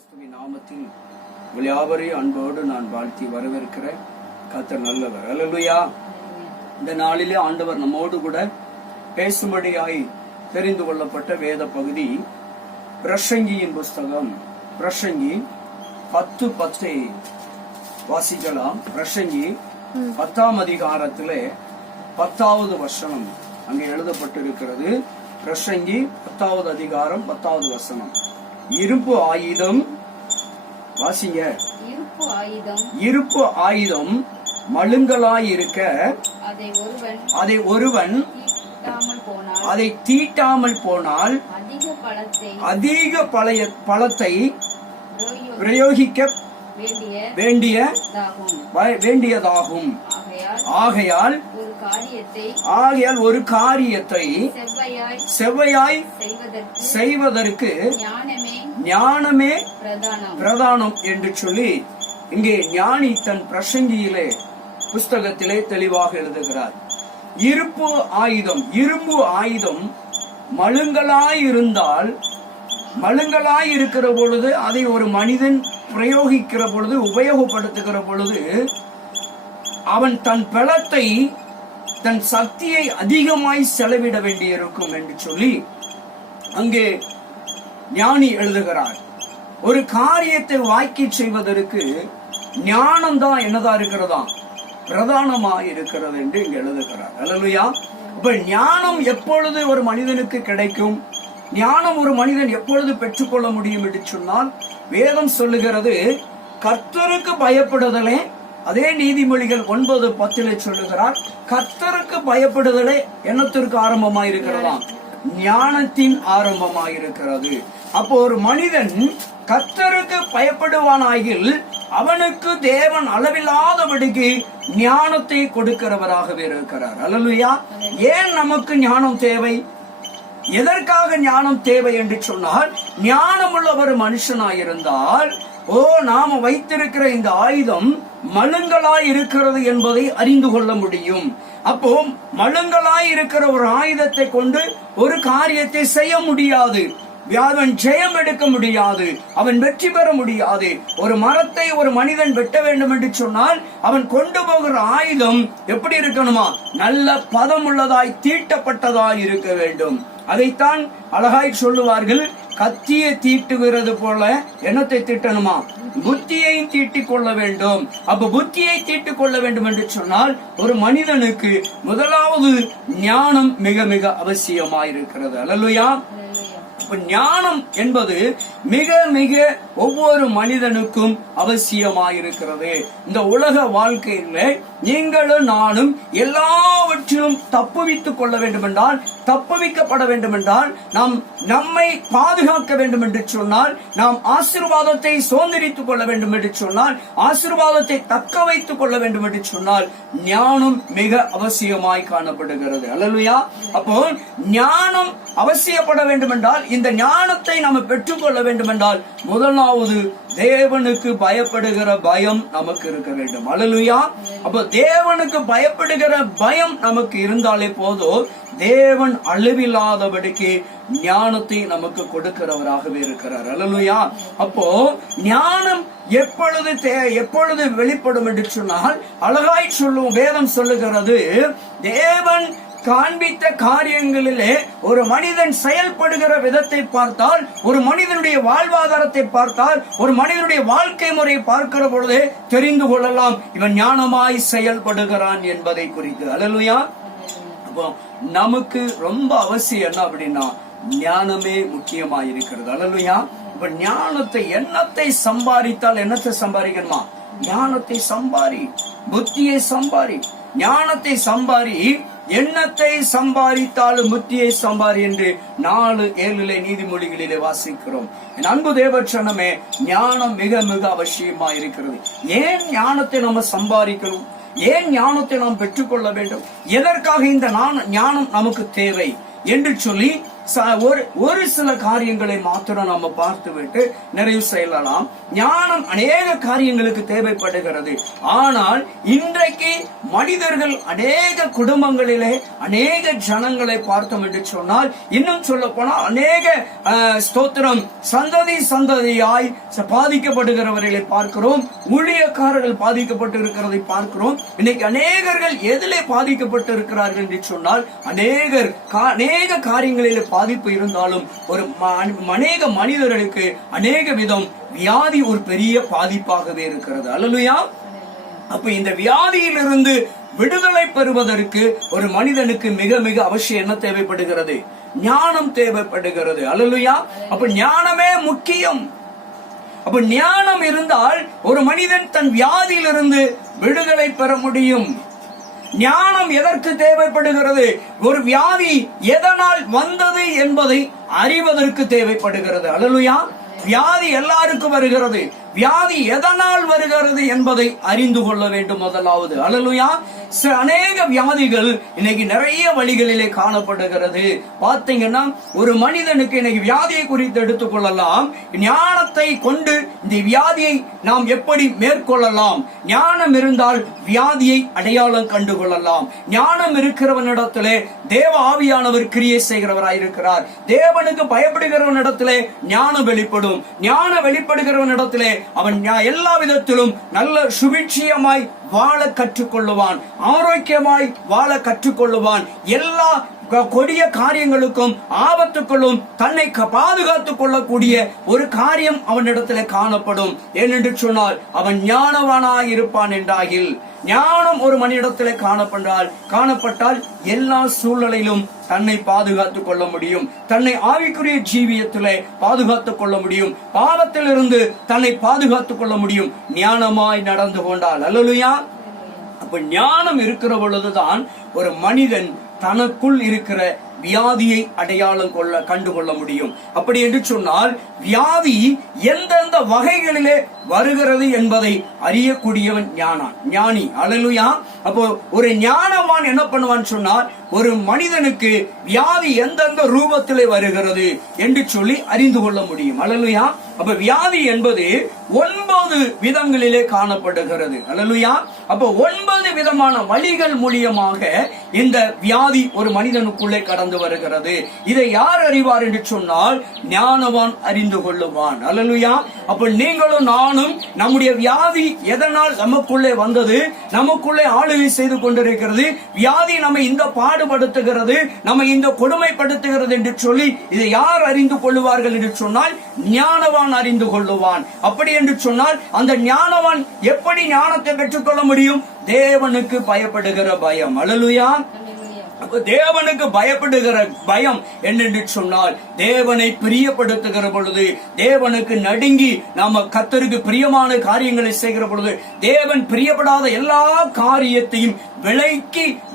கிறிஸ்துவின் நாமத்தில் யாவரையும் அன்போடு நான் வாழ்த்தி வரவேற்கிறேன். கர்த்தர் நல்லவர். அல்லேலூயா. இந்த நாளிலே ஆண்டவர் நம்மோடு கூட பேசும்படியாய் தெரிந்து கொள்ளப்பட்ட வேத பகுதி பிரசங்கியின் புஸ்தகம். பிரசங்கி 10:10 வாசிக்கலாம். பிரசங்கி 10ஆம் அதிகாரத்திலே 10வது வசனம் அங்கே எழுதப்பட்டிருக்கிறது. பிரசங்கி 10வது அதிகாரம் 10வது வசனம். இருப்பு ஆயுதம், வாசிங்க. இருப்பு ஆயுதம் மழுங்கலாயிருக்க அதை ஒருவன் அதை தீட்டாமல் போனால் அதிக பலத்தை பிரயோகிக்க வேண்டியதாகும். ஆகையால் ஒரு காரியத்தை செவ்வையாய் செய்வதற்கு ஞானமே பிரதானம் என்று சொல்லி இங்கே ஞானி தன் பிரசங்கியிலே புஸ்தகத்திலே தெளிவாக எழுதுகிறார். இருப்பு ஆயுதம், இரும்பு ஆயுதம் மழுங்கலாய் இருக்கிற பொழுது, அதை ஒரு மனிதன் பிரயோகிக்கிற பொழுது, உபயோகப்படுத்துகிற பொழுது, அவன் தன் பலத்தை, தன் சக்தியை அதிகமாய் செலவிட வேண்டியிருக்கும் என்று சொல்லி அங்கே ஞானி எழுதுகிறார். ஒரு காரியத்தை வாக்கி செய்வதற்கு ஞானம் தான் என்னதா இருக்கிறதா, பிரதானமா இருக்கிறது என்று இங்கு எழுதுகிறார். அல்லேலூயா. இப்ப ஞானம் எப்பொழுது ஒரு மனிதனுக்கு கிடைக்கும், ஞானம் ஒரு மனிதன் எப்பொழுது பெற்றுக்கொள்ள முடியும் என்று சொன்னால், வேதம் சொல்லுகிறது கர்த்தருக்கு பயப்படுதலே. அதே நீதிமொழிகள் 9:10 சொல்லுகிறார், கர்த்தருக்கு பயப்படுதலே என்னத்திற்கு ஆரம்பமாயிருக்கிறதா, ஞானத்தின் ஆரம்பமாயிருக்கிறது. அப்போ ஒரு மனிதன் கர்த்தருக்கு பயப்படுவானாயில் அவனுக்கு தேவன் அளவில்லாதபடிக்கு ஞானத்தை கொடுக்கிறவராகவே இருக்கிறார். அல்லேலூயா. ஏன் நமக்கு ஞானம் தேவை, எதற்காக ஞானம் தேவை என்று சொன்னால், ஞானம் உள்ள ஒரு மனுஷனாயிருந்தால், நாம வைத்திருக்கிற இந்த ஆயுதம் மழுங்கலாய் இருக்கிறது என்பதை அறிந்து கொள்ள முடியும். அப்போ மழுங்கலாய் இருக்கிற ஒரு ஆயுதத்தை கொண்டு ஒரு காரியத்தை செய்ய முடியாது. அவன் ஜெயம் எடுக்க முடியாது, அவன் வெற்றி பெற முடியாது. ஒரு மரத்தை ஒரு மனிதன் வெட்ட வேண்டும் என்று சொன்னால் அவன் கொண்டு போகிற ஆயுதம் எப்படி இருக்கணுமா, நல்ல பதம் உள்ளதாய் தீட்டப்பட்டதாய் இருக்க வேண்டும். அதைத்தான் அழகாய் சொல்லுவார்கள், கத்தியை தீட்டுகிறது போல என்னத்தை தீட்டணுமா, புத்தியையும் தீட்டிக் கொள்ள வேண்டும். அப்ப புத்தியை தீட்டிக் கொள்ள வேண்டும் என்று சொன்னால் ஒரு மனிதனுக்கு முதலாவது ஞானம் மிக மிக அவசியமாயிருக்கிறது. அல்லேலூயா. ஞானம் என்பது மிக மிக ஒவ்வொரு மனிதனுக்கும் அவசியமாயிருக்கிறது. இந்த உலக வாழ்க்கையில நீங்களும் நானும் எல்லாவற்றிலும் தப்புவித்துக் கொள்ள வேண்டும் என்றால், தப்புவிக்கப்பட வேண்டும் என்றால், நாம் நம்மை பாதுகாக்க வேண்டும் என்று சொன்னால், நாம் ஆசீர்வாதத்தை சுதந்திரித்துக் கொள்ள வேண்டும் என்று சொன்னால், ஆசீர்வாதத்தை தக்க வைத்துக் கொள்ள வேண்டும் என்று சொன்னால் ஞானம் மிக அவசியமாய் காணப்படுகிறது. அல்லேலூயா. அப்போ ஞானம் அவசியப்பட வேண்டும் என்றால், இந்த ஞானத்தை நாம் பெற்றுக்கொள்ள வேண்டும் என்றால் முதலாவது தேவனுக்கு பயப்படுகிற பயம் நமக்கு இருக்க வேண்டும். அல்லேலூயா. அப்ப தேவனுக்கு பயப்படுகிற பயம் நமக்கு இருந்தாலே போதும், தேவன் அளவில்லாதபடிக்கு ஞானத்தை நமக்கு கொடுக்கிறவராகவே இருக்கிறார். அல்லேலூயா. அப்போ ஞானம் எப்பொழுது வெளிப்படும் என்று சொன்னால், அழகாய் சொல்லும் வேதம் சொல்லுகிறது, தேவன் காண்பித்த காரியங்களிலே ஒரு மனிதன் செயல்படுகிற விதத்தை பார்த்தால், ஒரு மனிதனுடைய வாழ்வாதாரத்தை பார்த்தால், ஒரு மனிதனுடைய வாழ்க்கை முறையை பார்க்கிற பொழுதே தெரிந்து கொள்ளலாம் இவன் ஞானமாய் செயல்படுகிறான் என்பதை குறித்து. அல்லேலூயா. அப்போ நமக்கு ரொம்ப அவசியம் என்ன அப்படின்னா, ஞானமே முக்கியமாயிருக்கிறது. அல்லேலூயா. இப்ப ஞானத்தை, எண்ணத்தை சம்பாதித்தால் என்னத்தை சம்பாதிக்கணுமா, ஞானத்தை சம்பாரி, புத்தியை சம்பாரி, ஞானத்தை சம்பாரி, எண்ணத்தை சம்பாதித்தாலும் புத்தியை சம்பாரி என்று 4:7 நீதிமொழிகளிலே வாசிக்கிறோம். என் அன்பு தேவச்சனமே, ஞானம் மிக மிக அவசியமா இருக்கிறது. ஏன் ஞானத்தை நம்ம சம்பாதிக்கணும், ஏன் ஞானத்தை நாம் பெற்றுக்கொள்ள வேண்டும், எதற்காக இந்த ஞானம் நமக்கு தேவை என்று சொல்லி ஒரு சில காரியங்களை மாத்திரம் நம்ம பார்த்து விட்டு நிறைவு செய்யலாம். ஞானம் அநேக காரியங்களுக்கு தேவைப்படுகிறது. ஆனால் இன்றைக்கு மனிதர்கள் அநேக குடும்பங்களிலே அநேக ஜனங்களை பார்த்தோம் என்று சொன்னால், இன்னும் சொல்ல போனால் அநேக ஸ்தோத்திரம் சந்ததியாய் பாதிக்கப்படுகிறவர்களை பார்க்கிறோம். ஊழியக்காரர்கள் பாதிக்கப்பட்டு இருக்கிறதை பார்க்கிறோம். இன்னைக்கு அநேகர்கள் எதிலே பாதிக்கப்பட்டு இருக்கிறார்கள் என்று சொன்னால், அநேக காரியங்களில் பாதிப்பு இருந்தாலும் ஒரு அநேக மனிதர்களுக்கு அநேக விதம் வியாதி ஒரு பெரிய பாதிப்பாகவே இருக்கிறது. அல்லேலூயா. அப்ப இந்த வியாதியிலிருந்து விடுதலை பெறுவதற்கு ஒரு மனிதனுக்கு மிக மிக அவசியம் என்ன தேவைப்படுகிறது? ஞானம் தேவைப்படுகிறது. அல்லேலூயா. அப்ப ஞானமே முக்கியம். அப்ப ஞானம் இருந்தால் ஒரு மனிதன் தன் வியாதியிலிருந்து விடுதலை பெற முடியும். ஞானம் எதற்கு தேவைப்படுகிறது? ஒரு வியாதி எதனால் வந்தது என்பதை அறிவதற்கு தேவைப்படுகிறது. அல்லேலூயா. வியாதி எல்லாருக்கும் வருகிறது. வியாதி எதனால் வருகிறது என்பதை அறிந்து கொள்ள வேண்டும் முதலாவது. அல்லேலூயா. அநேக வியாதிகள் இன்னைக்கு நிறைய வழிகளிலே காணப்படுகிறது. பாத்தீங்கன்னா ஒரு மனிதனுக்கு இன்னைக்கு வியாதியை குறித்து எடுத்துக்கொள்ளலாம். ஞானத்தை கொண்டு இந்த வியாதியை நாம் எப்படி மேற்கொள்ளலாம்? ஞானம் இருந்தால் வியாதியை அடையாளம் கண்டு கொள்ளலாம். ஞானம் இருக்கிறவனிடத்திலே தேவ ஆவியானவர் கிரியை செய்கிறவராயிருக்கிறார். தேவனுக்கு பயப்படுகிறவனிடத்திலே ஞானம் வெளிப்படும். ஞானம் வெளிப்படுகிறவனிடத்திலே அவன் எல்லா விதத்திலும் நல்ல சுபிட்சியமாய் வாழ கற்றுக்கொள்ளுவான். ஆரோக்கியமாய் வாழ கற்றுக்கொள்ளுவான். எல்லா கொடிய காரியங்களுக்கும் ஆபத்துக்களும் தன்னை பாதுகாத்துக் கொள்ளக்கூடிய ஒரு காரியம் அவனிடத்துல காணப்படும். ஏனென்று சொன்னால் அவன் ஞானவானாய் இருப்பான் என்றாகில், ஞானம் ஒரு மனிதத்திலே காணப்பட்டால் எல்லா சூழ்நிலையிலும் தன்னை பாதுகாத்துக் கொள்ள முடியும். தன்னை ஆவிக்குரிய ஜீவியத்திலே பாதுகாத்துக் கொள்ள முடியும். பாவத்திலிருந்து தன்னை பாதுகாத்துக் கொள்ள முடியும் ஞானமாய் நடந்து கொண்டால். அல்லேலூயா. அப்ப ஞானம் இருக்கிற பொழுதுதான் ஒரு மனிதன் தனக்குள் இருக்கிற வியாதியை அடையாளம் கண்டுகொள்ள முடியும். அப்படி என்று சொன்னால் வியாதி எந்தெந்த வகைகளிலே வருகிறது என்பதை அறியக்கூடியவன் ஞானி. அல்லேலூயா. அப்போ ஒரு ஞானவான் என்ன பண்ணுவான் சொன்னால், ஒரு மனிதனுக்கு வியாதி எந்தெந்த ரூபத்திலே வருகிறது என்று சொல்லி அறிந்து கொள்ள முடியும். அல்லேலூயா. அப்ப வியாதி என்பது 9 விதங்களிலே காணப்படுகிறது. அல்லேலூயா. அப்ப 9 விதமான வழிகள் மூலியமாக இந்த வியாதி ஒரு மனிதனுக்குள்ளே கடந்து வருகிறது. இதை யார் அறிவார் என்று சொன்னால் ஞானவான் அறிந்து கொள்ளுவான். அல்லேலூயா. அப்ப நீங்களும் நானும் நம்முடைய வியாதி எதனால் நமக்குள்ளே வந்தது, நமக்குள்ளே ஆளுகை செய்து கொண்டிருக்கிறது, வியாதி நம்ம இந்த பாடுபடுத்துகிறது, நம்ம இந்த கொடுமைப்படுத்துகிறது என்று சொல்லி இதை யார் அறிந்து கொள்ளுவார்கள் என்று சொன்னால் ஞானவான் அறிந்து கொள்ளுவான். அப்படி என்று சொன்னால் அந்த ஞானவான் எப்படி ஞானத்தை பெற்றுக்கொள்ள முடியும்? தேவனுக்கு பயப்படுகிற பயம். அல்லேலூயா. தேவனுக்கு பயப்படுகிற பயம் என்று சொன்னால் தேவனை பிரியப்படுத்துகிற பொழுது, தேவனுக்கு நடுங்கி நாம கர்த்தருக்கு பிரியமான காரியங்களை செய்கிற பொழுது, தேவன் பிரியப்படாத எல்லா காரியத்தையும்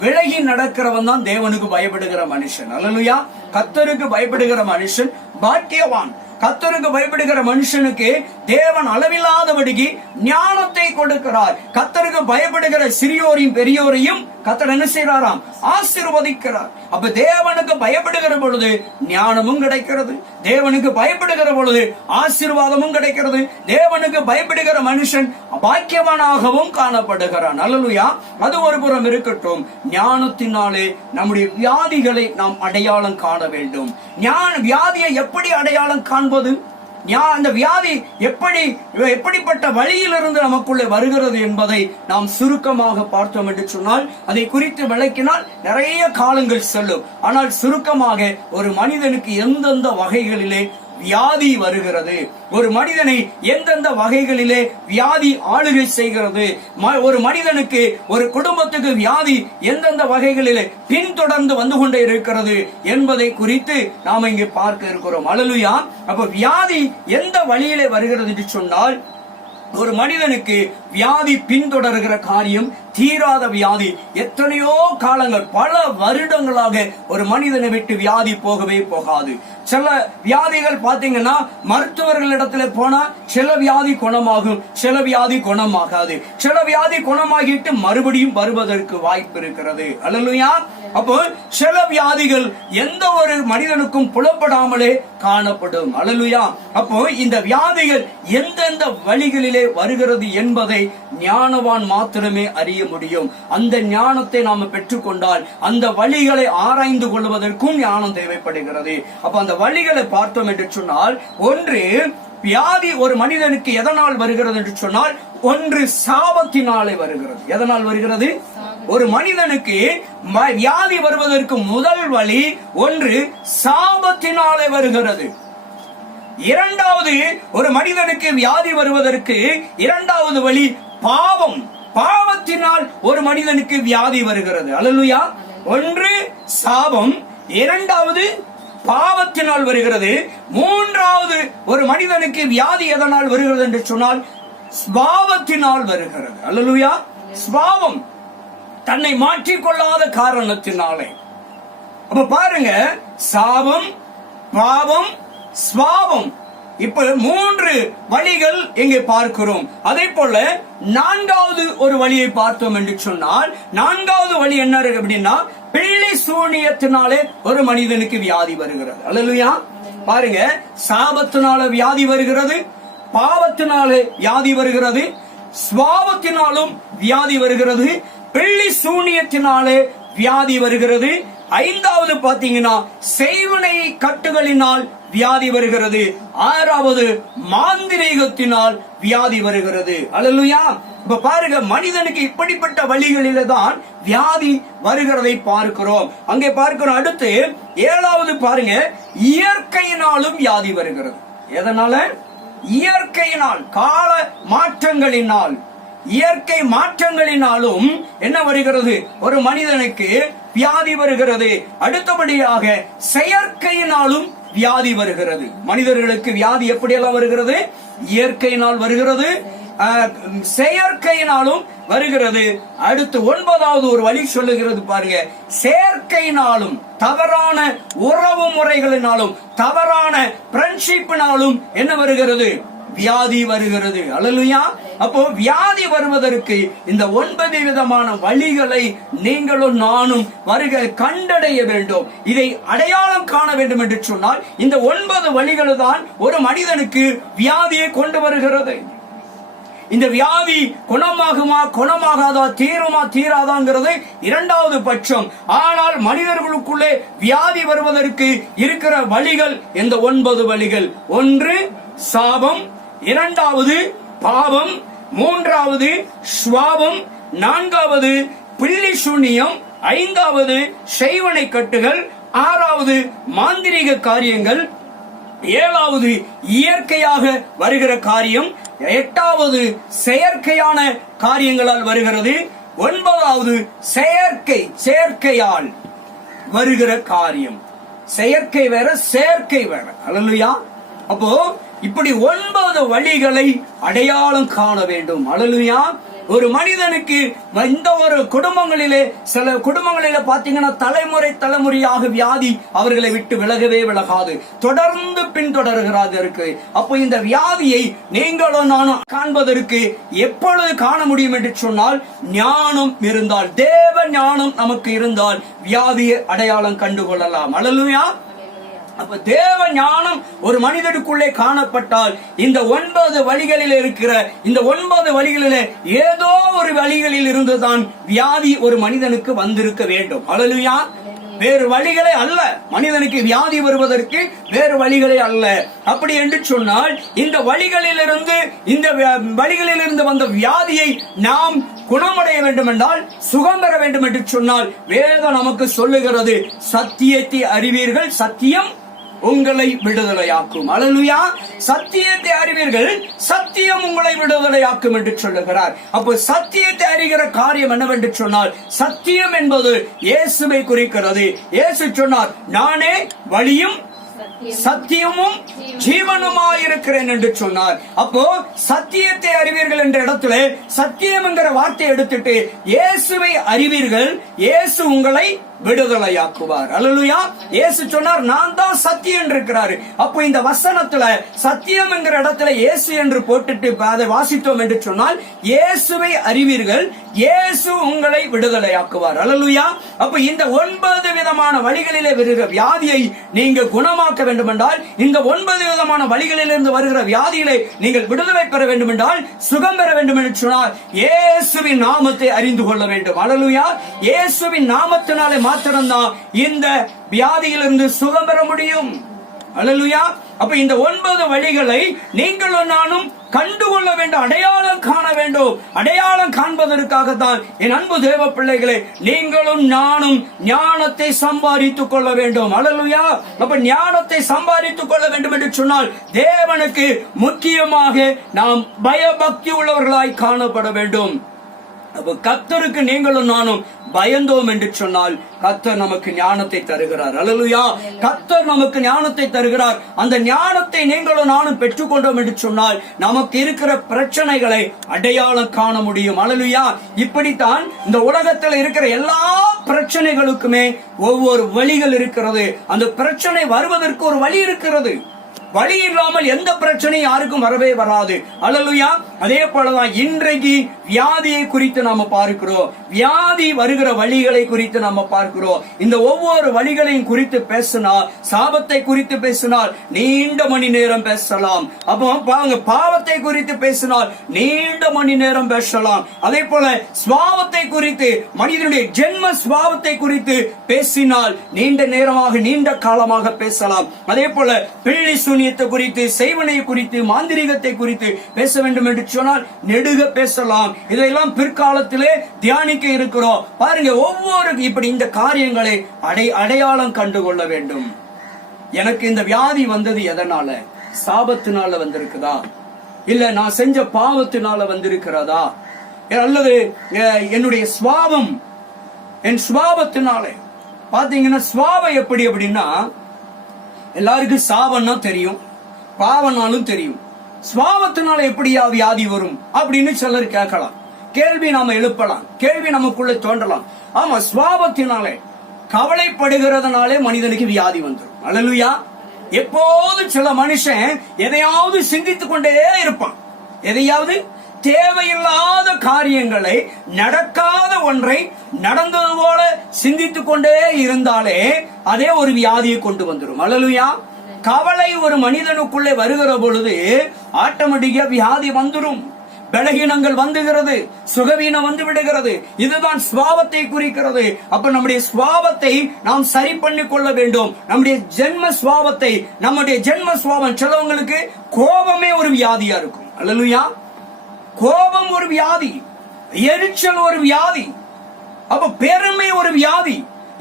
விலகி நடக்கிறவன் தான் தேவனுக்கு பயப்படுகிற மனுஷன். அல்லேலூயா. கர்த்தருக்கு பயப்படுகிற மனுஷன் பாக்கியவான். கர்த்தருக்கு பயப்படுகிற மனுஷனுக்கு தேவன் அளவில்லாதபடிக்கு ஞானத்தை கொடுக்கிறார். கர்த்தருக்கு பயப்படுகிற சிறியோரையும் பெரியோரையும் கர்த்தர் என்ன செய்யறாராம்? ஆசீர்வதிக்கிறார். அப்ப தேவனுக்கு பயப்படுகிற பொழுது ஞானமும் கிடைக்கிறது. தேவனுக்கு பயப்படுகிற பொழுது ஆசீர்வாதமும் கிடைக்கிறது. தேவனுக்கு பயப்படுகிற மனுஷன் பாக்கியவானாகவும் காணப்படுகிறான். அல்லேலூயா. அது ஒரு புறம் இருக்கட்டும். ஞானத்தினாலே நம்முடைய வியாதிகளை நாம் அடையாளம் காண வேண்டும். வியாதியை எப்படி அடையாளம் காண்பது? அந்த வியாதி எப்படிப்பட்ட வழியிலிருந்து நமக்குள்ளே வருகிறது என்பதை நாம் சுருக்கமாக பார்த்தோம் என்று சொன்னால், அதை குறித்து விளக்கினால் நிறைய காலங்கள் செல்லும். ஆனால் சுருக்கமாக ஒரு மனிதனுக்கு எந்தெந்த வகைகளிலே வியாதி வருகிறது, ஒரு மனிதனை எந்தெந்த வகைகளிலே வியாதி ஆளுகை செய்கிறது, ஒரு மனிதனுக்கு ஒரு குடும்பத்துக்கு வியாதி எந்தெந்த வகைகளிலே பின்தொடர்ந்து வந்து கொண்டே இருக்கிறது என்பதை குறித்து நாம் இங்கே பார்க்க இருக்கிறோம். அல்லேலூயா. அப்ப வியாதி எந்த வழியிலே வருகிறது என்று சொன்னால், ஒரு மனிதனுக்கு வியாதி பின்தொடர்கிற காரியம் தீராத வியாதி. எத்தனையோ காலங்கள், பல வருடங்களாக ஒரு மனிதனை விட்டு வியாதி போகவே போகாது. சில வியாதிகள் பாத்தீங்கன்னா மருத்துவர்களிடத்துல போனா சில வியாதி குணமாகும், சில வியாதி குணமாகாது. சில வியாதி குணமாகிட்டு மறுபடியும் வருவதற்கு வாய்ப்பு இருக்கிறது. அல்லேலூயா. அப்போ சில வியாதிகள் எந்த ஒரு மனிதனுக்கும் புலப்படாமலே காணப்படும். அல்லேலூயா. அப்போ இந்த வியாதிகள் எந்தெந்த வழிகளிலே வருகிறது என்பதை ஞானவான் மாத்திரமே அறிய முடியும். அந்த ஞானத்தை நாம பெற்றுக்கொண்டால் அந்த வழிகளை ஆராய்ந்து கொள்வதற்கும் ஞானம் தேவைப்படுகிறது. அப்ப அந்த வழிகளை பார்த்தோம் என்று சொன்னால், ஒன்று வியாதி ஒரு மனிதனுக்கு எதனால் வருகிறது என்று சொன்னால், ஒன்று சாபத்தினாலே வருகிறது. எதனால் வருகிறது? ஒரு மனிதனுக்கு வியாதி வருவதற்கு முதல் வழி ஒன்று சாபத்தினாலே வருகிறது. இரண்டாவது, ஒரு மனிதனுக்கு வியாதி வருவதற்கு இரண்டாவது வழி பாவம். பாவத்தினால் ஒரு மனிதனுக்கு வியாதி வருகிறது. அல்லேலூயா. ஒன்று சாபம், இரண்டாவது பாவத்தினால் வருகிறது. மூன்றாவது, ஒரு மனிதனுக்கு வியாதி எதனால் வருகிறது என்று சொன்னால் ஸ்வாவத்தினால் வருகிறது. அல்லேலூயா. ஸ்வாவம், தன்னை மாற்றிக்கொள்ளாத காரணத்தினாலே. அப்ப பாருங்க, சாபம், பாவம், ஸ்வாவம், இப்ப 3 வழிகள் இங்கே பார்க்கிறோம். அதே போல நான்காவது ஒரு வழியை பார்த்தோம் என்று சொன்னால், நான்காவது வழி என்ன இருக்கு அப்படின்னா, பில்லி சூனியத்தினாலே ஒரு மனிதனுக்கு வியாதி வருகிறது. அல்லேலூயா. பாருங்க, சாபத்தினால வியாதி வருகிறது, பாவத்தினாலே வியாதி வருகிறது, ஸ்வாவத்தினாலும் வியாதி வருகிறது, பில்லி சூனியத்தினாலே வியாதி வருகிறது. ஐந்தாவது பாத்தீங்கன்னா செய்வினை கட்டுகளினால் வியாதி வருகிறது. ஆறாவது மாந்திரீகத்தினால் வியாதி வருகிறது. அல்லேலூயா. இப்ப பாருங்க, மனிதனுக்கு இப்படிப்பட்ட வழிகளில தான் வியாதி வருகிறதை பார்க்கிறோம். அங்கே பார்க்கிறோம். அடுத்து 7வது பாருங்க, இயற்கையினாலும் வியாதி வருகிறது. எதனால? இயற்கையினால், கால மாற்றங்களினால், இயற்கை மாற்றங்களினாலும் என்ன வருகிறது? ஒரு மனிதனுக்கு வியாதி வருகிறது. அடுத்தபடியாக செயற்கையினாலும் வியாதி வருகிறது. மனிதர்களுக்கு வியாதி எப்படியெல்லாம் வருகிறது? இயற்கையினால் வருகிறது, செயற்கையினாலும் வருகிறது. அடுத்து 9வது ஒரு வழி சொல்லுகிறது பாருங்க, செயற்கையினாலும், தவறான உறவு முறைகளினாலும், தவறான ஃப்ரெண்ட்ஷிப்பினாலும் என்ன வருகிறது? வியாதி வருகிறது. அல்லேலூயா. அப்போ வியாதி வருவதற்கு இந்த 9 விதமான வழிகளை நீங்களும் நானும் வருக கண்டடைய வேண்டும். இதை அடையாளம் காண வேண்டும் என்று சொன்னால், இந்த 9 வழிகள் தான் ஒரு மனிதனுக்கு வியாதியை கொண்டு வருகிறது. இந்த வியாதி குணமாகுமா, குணமாகாதா, தீருமா, தீராதாங்கிறது இரண்டாவது பட்சம். ஆனால் மனிதர்களுக்குள்ளே வியாதி வருவதற்கு இருக்கிற வழிகள் இந்த 9 வழிகள். ஒன்று சாபம், இரண்டாவது பாவம், மூன்றாவது ஸ்வாபம், நான்காவது பில்லி சூனியம், ஐந்தாவது செய்வனை கட்டுகள், ஆறாவது மாந்திரீக காரியங்கள், ஏழாவது இயற்கையாக வருகிற காரியம், எட்டாவது செயற்கையான காரியங்களால் வருகிறது, ஒன்பதாவது செயற்கையால் வருகிற காரியம். செயற்கை வேற, செயற்கை வேற. அல்லேலூயா. அப்போ இப்படி 9 வழிகளை அடையாளம் காண வேண்டும். அல்லேலூயா. ஒரு மனிதனுக்கு இந்த ஒரு குடும்பங்களிலே, சில குடும்பங்களிலே பாத்தீங்கன்னா தலைமுறையாக வியாதி அவர்களை விட்டு விலகவே விலகாது, தொடர்ந்து பின்தொடர்கிறது இருக்கு. அப்போ இந்த வியாதியை நீங்களும் நானும் காண்பதற்கு எப்பொழுது காண முடியும் என்று சொன்னால், ஞானம் இருந்தால், தேவ ஞானம் நமக்கு இருந்தால் வியாதியை அடையாளம் கண்டுகொள்ளலாம். அல்லேலூயா. அப்ப தேவ ஞானம் ஒரு மனிதனுக்குள்ளே காணப்பட்டால், இந்த 9 வழிகளில் இருக்கிற இந்த 9 வழிகளிலே ஏதோ ஒரு வழிகளில் இருந்துதான் வியாதி ஒரு மனிதனுக்கு வந்திருக்க வேண்டும். அல்லேலூயா. வேறு வழிகளே அல்ல. மனிதனுக்கு வியாதி வருவதற்கு வேறு வழிகளே அல்ல. அப்படி என்று சொன்னால், இந்த வழிகளிலிருந்து வந்த வியாதியை நாம் குணமடைய வேண்டும் என்றால், சுகம் பெற வேண்டும் என்று சொன்னால், வேதம் நமக்கு சொல்லுகிறது, சத்தியத்தை அறிவீர்கள், சத்தியம் உங்களை விடுதலையாக்கும். அல்லேலூயா. சத்தியத்தை அறிவீர்கள், சத்தியம் உங்களை விடுதலையாக்கும் என்று சொல்லுகிறார். அப்போ சத்தியத்தை அறிகிற காரியம் என்னவென்று சொன்னால், சத்தியம் என்பது இயேசுவை குறிக்கிறது. இயேசு சொன்னார், நானே வழியும் சத்தியமும் ஜீவனுமாயிருக்கிறேன் என்று சொன்னார். அப்போ சத்தியத்தை அறிவீர்கள் என்ற இடத்துல சத்தியம் என்கிற வார்த்தை எடுத்துட்டு இயேசுவை அறிவீர்கள், இயேசு உங்களை விடுதலையாக்குவார். அல்லேலூயா. இயேசு சொன்னார், நான் தான் சத்தியம் இருக்கிறாரு. அப்போ இந்த வசனத்துல சத்தியம் என்கிற இடத்துல இயேசு என்று போட்டுட்டு அதை வாசித்தோம் என்று சொன்னால், இயேசுவை அறிவீர்கள், இயேசு உங்களை விடுதலையாக்குவார். அல்லேலூயா. அப்ப இந்த 9 விதமான வழிகளிலே வருகிற வியாதியை நீங்க குணமாக்க வேண்டும் என்றால், இந்த 9 விதமான வழிகளிலிருந்து வருகிற வியாதிகளை நீங்கள் விடுதலை பெற வேண்டும் என்றால், சுகம் பெற வேண்டும் என்று சொன்னால், இயேசுவின் நாமத்தை அறிந்து கொள்ள வேண்டும். அல்லேலூயா. இயேசுவின் நாமத்தினாலே மாத்திரம்தான் இந்த வியாதியிலிருந்து சுகம் பெற முடியும். அல்லேலூயா. அப்ப இந்த 9 வழிகளை நீங்களும் நானும் கண்டுகொள்ள வேண்டும், அடையாளம் காண வேண்டும். அடையாளம் காண்பதற்காகத்தான் என் அன்பு தேவ பிள்ளைகளே, நீங்களும் நானும் ஞானத்தை சம்பாதித்துக் கொள்ள வேண்டும். அல்லேலூயா. அப்ப ஞானத்தை சம்பாதித்துக் கொள்ள வேண்டும் என்று சொன்னால், தேவனுக்கு முக்கியமாக நாம் பயபக்தி உள்ளவர்களாய் காணப்பட வேண்டும். அப்ப கர்த்தருக்கு நீங்களும் நானும் பயந்தோம் என்று சொன்னால், கர்த்தர் நமக்கு ஞானத்தை தருகிறார். அல்லேலூயா. கர்த்தர் நமக்கு ஞானத்தை தருகிறார். அந்த ஞானத்தை நீங்களும் நானும் பெற்றுக்கொண்டோம் என்று சொன்னால், நமக்கு இருக்கிற பிரச்சனைகளை அடையாளம் காண முடியும். அல்லேலூயா. இப்படித்தான் இந்த உலகத்தில் இருக்கிற எல்லா பிரச்சனைகளுக்குமே ஒவ்வொரு வழிகள் இருக்கிறது. அந்த பிரச்சனை வருவதற்கு ஒரு வழி இருக்கிறது. வழி இல்லாமல் எந்த பிரச்சனையும் யாருக்கும் வரவே வராது. அல்லேலூயா. அதே போலதான் இன்றைக்கு வியாதியை குறித்து நாம பார்க்கிறோம். வியாதி வருகிற வழிகளை குறித்து நாம பார்க்கிறோம். இந்த ஒவ்வொரு வழிகளையும் குறித்து பேசினால், சாபத்தை குறித்து பேசினால் நீண்ட மணி நேரம் பேசலாம். அப்போ பாருங்க, பாவத்தை குறித்து பேசினால் நீண்ட மணி நேரம் பேசலாம். அதே போல சுவாவத்தை குறித்து, மனிதனுடைய ஜென்ம சுவாவத்தை குறித்து பேசினால் நீண்ட நேரமாக, நீண்ட காலமாக பேசலாம். அதே போல பிள்ளை சூனியத்தை குறித்து, செய்வனை குறித்து, மாந்திரிகத்தை குறித்து பேச வேண்டும் என்று சொன்னால் நெடுக பேசலாம். இதையெல்லாம் பிற்காலத்திலே தியானிக்க இருக்கிறோம். பாருங்க, ஒவ்வொரு இப்படி இந்த காரியங்களை அடையாளம் கண்டுகொள்ள வேண்டும். எனக்கு இந்த வியாதி வந்தது எதனால? சாபத்தினால வந்திருக்குதா, இல்ல நான் செஞ்ச பாவத்தினால வந்திருக்கிறதா, அல்லது என்னுடைய சுவாபம், என் சுவாபத்தினாலே. பாத்தீங்கன்னா சுவாபம் எப்படி அப்படின்னா, எல்லாருக்கும் சாபம்னா தெரியும், பாவனாலும் தெரியும். சுவாபத்தினால எப்படியா வியாதி வரும் அப்படின்னு சிலர் கேட்கலாம். கேள்வி நாம எழுப்பலாம், கேள்வி நமக்குள்ள தோன்றலாம். ஆமா, சுவாபத்தினாலே, கவலைப்படுகிறதுனாலே மனிதனுக்கு வியாதி வந்துடும். அல்லேலூயா. எப்போது சில மனுஷன் எதையாவது சிந்தித்துக் கொண்டே இருப்பான். எதையாவது தேவையில்லாத காரியங்களை, நடக்காத ஒன்றை நடந்தது போல சிந்தித்துக் கொண்டே இருந்தாலே அதே ஒரு வியாதியை கொண்டு வந்துடும். அல்லேலூயா. கவலை ஒரு மனிதனுக்குள்ளே வருகிற பொழுது ஆட்டோமேட்டிக்கா வியாதி வந்துடும். பலகீனங்கள் வந்துகிறது, சுகவீனம் வந்து விடுகிறது. இதுதான் சுவாபத்தை குறிக்கிறது. அப்ப நம்முடைய சுவாபத்தை நாம் சரி பண்ணி கொள்ள வேண்டும். நம்முடைய ஜென்ம சுவாபத்தை, நம்முடைய ஜென்ம சுவாபம், சிலவங்களுக்கு கோபமே ஒரு வியாதியா இருக்கும். அல்லேலூயா. கோபம் ஒரு வியாதி, எரிச்சல் ஒரு வியாதி, அப்ப பெருமை ஒரு வியாதி.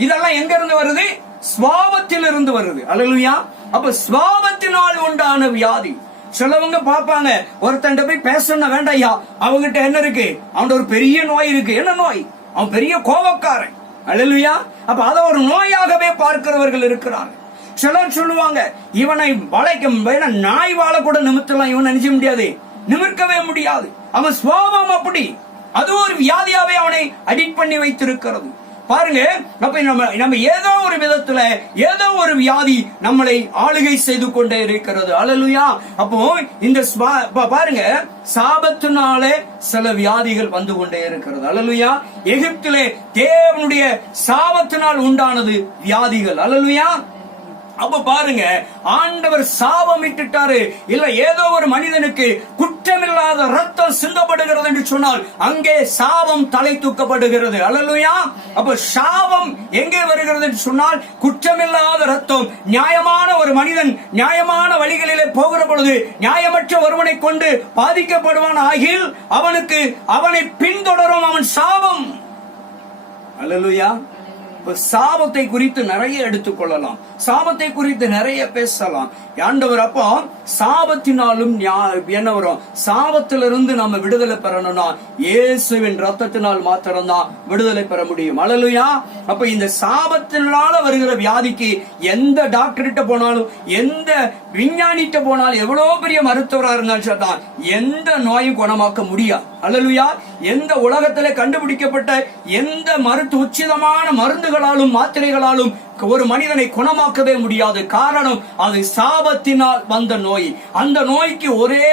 இதெல்லாம் எங்க இருந்து வருது? சுவாபத்தில் இருந்து வருது. அல்லேலூயா. அப்ப சுவாபத்தினால் உண்டான வியாதி. சிலவங்க பாப்பாங்க, ஒருத்தன் போய் பேசணும் வேண்டாயா, அவங்கிட்ட என்ன இருக்கு? அவன் ஒரு பெரிய நோய் இருக்கு. என்ன நோய்? அவன் பெரிய கோபக்காரன். அல்லேலூயா. அப்ப அத ஒரு நோயாகவே பார்க்கிறவர்கள் இருக்கிறார்கள். சிலர் சொல்லுவாங்க, இவனை வளைக்கும் நாய் வாழ கூட நிமித்தலாம், இவன் நினைச்ச முடியாது, நிமிர்க்கவே முடியாது. அவன் சுவாபம் அப்படி, அது ஒரு வியாதியாவே அவனை அடிக்ட் பண்ணி வைத்திருக்கிறது. பாருங்க, அப்ப நம்ம ஏதோ ஒரு விதத்துல ஏதோ ஒரு வியாதி நம்மளை ஆளுகை செய்து கொண்டே இருக்கிறது. அல்லேலூயா. அப்போ இந்த பாருங்க, சாபத்தினாலே சில வியாதிகள் வந்து கொண்டே இருக்கிறது. அல்லேலூயா. எகிப்திலே தேவனுடைய சாபத்தினால் உண்டானது வியாதிகள். அல்லேலூயா. அப்ப பாருங்க, ஆண்டவர் சாபம் இட்டுட்டாரு. இல்ல ஏதோ ஒரு மனிதனுக்கு குற்றமில்லாத ரத்தம் சிந்தப்படுகிறது என்று சொன்னால் அங்கே சாபம் தலை தூக்கப்படுகிறது. அல்லேலூயா. அப்ப சாபம் எங்கே வருகிறது என்று சொன்னால், குற்றமில்லாத ரத்தம். நியாயமான ஒரு மனிதன் நியாயமான வழிகளிலே போகிற பொழுது நியாயமற்ற ஒருவனை கொண்டு பாதிக்கப்படுவான் ஆகில் அவனை பின்தொடரும் அவன் சாபம். அல்லேலூயா. சாபத்தை குறித்து நிறைய எடுத்துக்கொள்ளலாம், சாபத்தை குறித்து நிறைய பேசலாம். ஆண்டவர் அப்போ சாபத்தினாலும் என்ன வரும்? சாபத்திலிருந்து நம்ம விடுதலை பெறணும்னா இயேசுவின் ரத்தத்தினால் மாத்திரம்தான் விடுதலை பெற முடியும். அல்லேலூயா. அப்ப இந்த சாபத்தினால வருகிற வியாதிக்கு எந்த டாக்டர்கிட்ட போனாலும், எந்த விஞ்ஞானிட்ட போனாலும், எவ்வளவு பெரிய மருத்துவராக இருந்தாலும் எந்த நோயும் குணமாக்க முடியாது. அல்லேலூயா. எந்த உலகத்திலே கண்டுபிடிக்கப்பட்ட எந்த உச்சிதமான மருந்துகளாலும் மாத்திரைகளாலும் ஒரு மனிதனை குணமாக்கவே முடியாது. காரணம், அது சாபத்தினால் வந்த நோய். அந்த நோய்க்கு ஒரே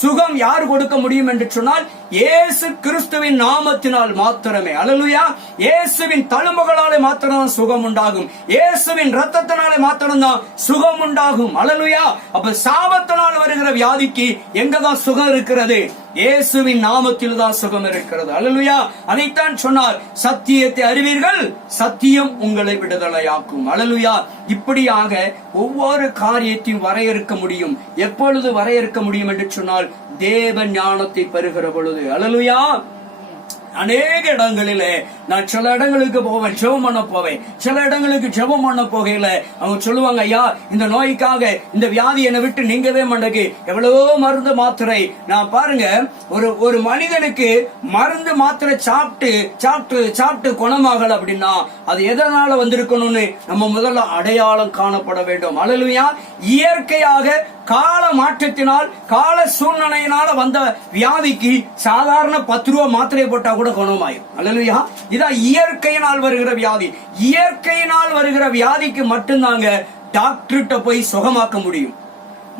சுகம் யார் கொடுக்க முடியும் என்று சொன்னால் இயேசு கிறிஸ்துவின் நாமத்தினால் மாத்திரமே. அல்லேலூயா. இயேசுவின் தழும்புகளாலே மாத்திரம் சுகம் உண்டாகும். இயேசுவின் ரத்தத்தினாலே மாத்திரம் தான் சுகம் உண்டாகும். அல்லேலூயா. அப்ப சாபத்தினால் வருகிற வியாதிக்கு எங்கதான் சுகம் இருக்கிறது? இயேசுவின் நாமத்தில் தான் சுகம் இருக்கிறது. அல்லேலூயா. அதைத்தான் சொன்னார், சத்தியத்தை அறிவீர்கள், சத்தியம் உங்களை விடுதலையாக்கும். அல்லேலூயா. இப்படியாக ஒவ்வொரு காரியத்தையும் வரையறுக்க முடியும். எப்பொழுது வரையறுக்க முடியும் என்று சொன்னால் தேவ ஞானத்தை பெறுகிற பொழுது. அல்லேலூயா. அநேக இடங்களிலே நான் சில இடங்களுக்கு போவேன், ஜெபம் பண்ண போவேன். சில இடங்களுக்கு ஜெபம் பண்ண போகையில அவங்க சொல்லுவாங்க, ஐயா இந்த நோய்க்காக இந்த வியாதி என்னை விட்டு நீங்கவே மாட்டேங்குது, எவ்வளவோ மருந்து மாத்திரை. நான் பாருங்க, ஒரு மனிதனுக்கு மருந்து மாத்திரை சாப்பிட்டு குணமாகல அப்படின்னா அது எதனால வந்திருக்கணும்னு நம்ம முதல்ல அடையாளம் காணப்பட வேண்டும். அல்லேலூயா. இயற்கையாக கால மாற்றத்தினால் கால சூழ்நிலையினால வந்த வியாதிக்கு சாதாரண 10 ரூபா மாத்திரை போட்டா கூட குணமாயும். அல்லேலூயா. இதான் இயற்கையினால் வருகிற வியாதி. இயற்கையினால் வருகிற வியாதிக்கு மட்டும்தாங்க டாக்டர்கிட்ட போய் சுகமாக்க முடியும்.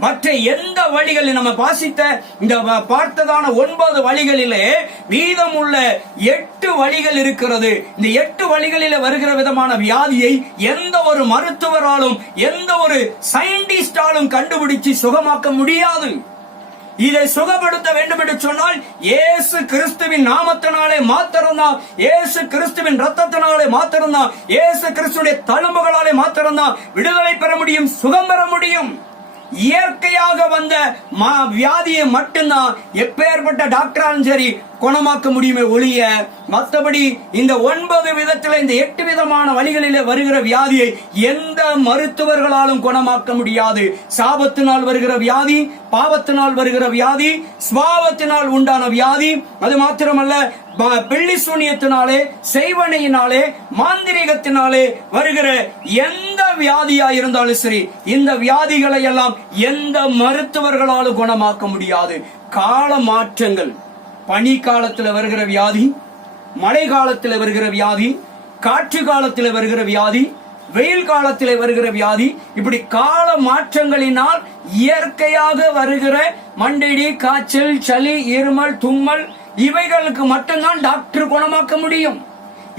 மற்ற எந்த வழிகளில் நம்ம வாசித்த இந்த பார்த்ததான 9 வழிகளிலே மீதம் உள்ள 8 வழிகள் இருக்கிறது. இந்த 8 வழிகளில வருகிற விதமான வியாதியை எந்த ஒரு மருத்துவராலும் எந்த ஒரு சயின்டிஸ்டாலும் கண்டுபிடிச்சு சுகமாக்க முடியாது. இதை சுகப்படுத்த வேண்டும் என்று சொன்னால் இயேசு கிறிஸ்துவின் நாமத்தினாலே மாத்திரம்தான், இயேசு கிறிஸ்துவின் ரத்தத்தினாலே மாத்திரம்தான், இயேசு கிறிஸ்துடைய தழும்புகளாலே மாத்திரம்தான் விடுதலை பெற முடியும், சுகம் பெற முடியும். இயற்கையாக வந்த வியாதியை மட்டும்தான் எப்பேற்பட்ட டாக்டராலும் சரி குணமாக்க முடியுமே ஒழிய, மற்றபடி இந்த 9 விதத்தில் இந்த 8 விதமான வழிகளிலே வருகிற வியாதியை எந்த மருத்துவர்களாலும் குணமாக்க முடியாது. சாபத்தினால் வருகிற வியாதி, பாவத்தினால் வருகிற வியாதி, சுபாவத்தினால் உண்டான வியாதி, அது மாத்திரமல்ல பில்லி சூனியத்தினாலே, செய்வனையினாலே, மாந்திரிகத்தினாலே வருகிற எந்த வியாதியா இருந்தாலும் சரி, இந்த வியாதிகளை எல்லாம் எந்த மருத்துவர்களாலும் குணமாக்க முடியாது. கால மாற்றங்கள், பனி காலத்தில் வருகிற வியாதி, மழை காலத்தில் வருகிற வியாதி, காற்று காலத்தில் வருகிற வியாதி, வெயில் காலத்தில் வருகிற வியாதி, இப்படி கால மாற்றங்களினால் இயற்கையாக வருகிற மண்டடி, காய்ச்சல், சளி, இருமல், தும்மல், இவைகளுக்கு மட்டும்தான் டாக்டர் குணமாக்க முடியும்.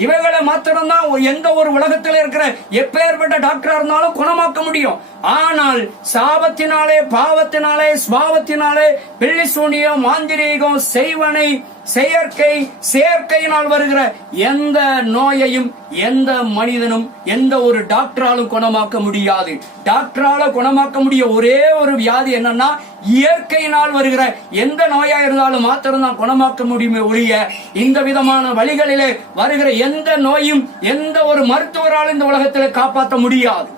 இவைகளை மாத்திரம்தான் எந்த ஒரு உலகத்தில் இருக்கிற எப்பேற்பட்ட டாக்டரா இருந்தாலும் குணமாக்க முடியும். ஆனால் சாபத்தினாலே, பாவத்தினாலே, சுபாவத்தினாலே, பில்லி சூனியம், மாந்திரீகம், செய்வனை, செயற்கையினால் வருகிற எந்த நோயையும் எந்த மனிதனும் எந்த ஒரு டாக்டராலும் குணமாக்க முடியாது. டாக்டரால குணமாக்க முடிய ஒரே ஒரு வியாதி என்னன்னா, இயற்கையினால் வருகிற எந்த நோயா இருந்தாலும் மாத்திரம்தான் குணமாக்க முடியுமே ஒழிய, இந்த விதமான வழிகளிலே வருகிற எந்த நோயும் எந்த ஒரு மருத்துவரால் இந்த உலகத்திலே காப்பாற்ற முடியாது.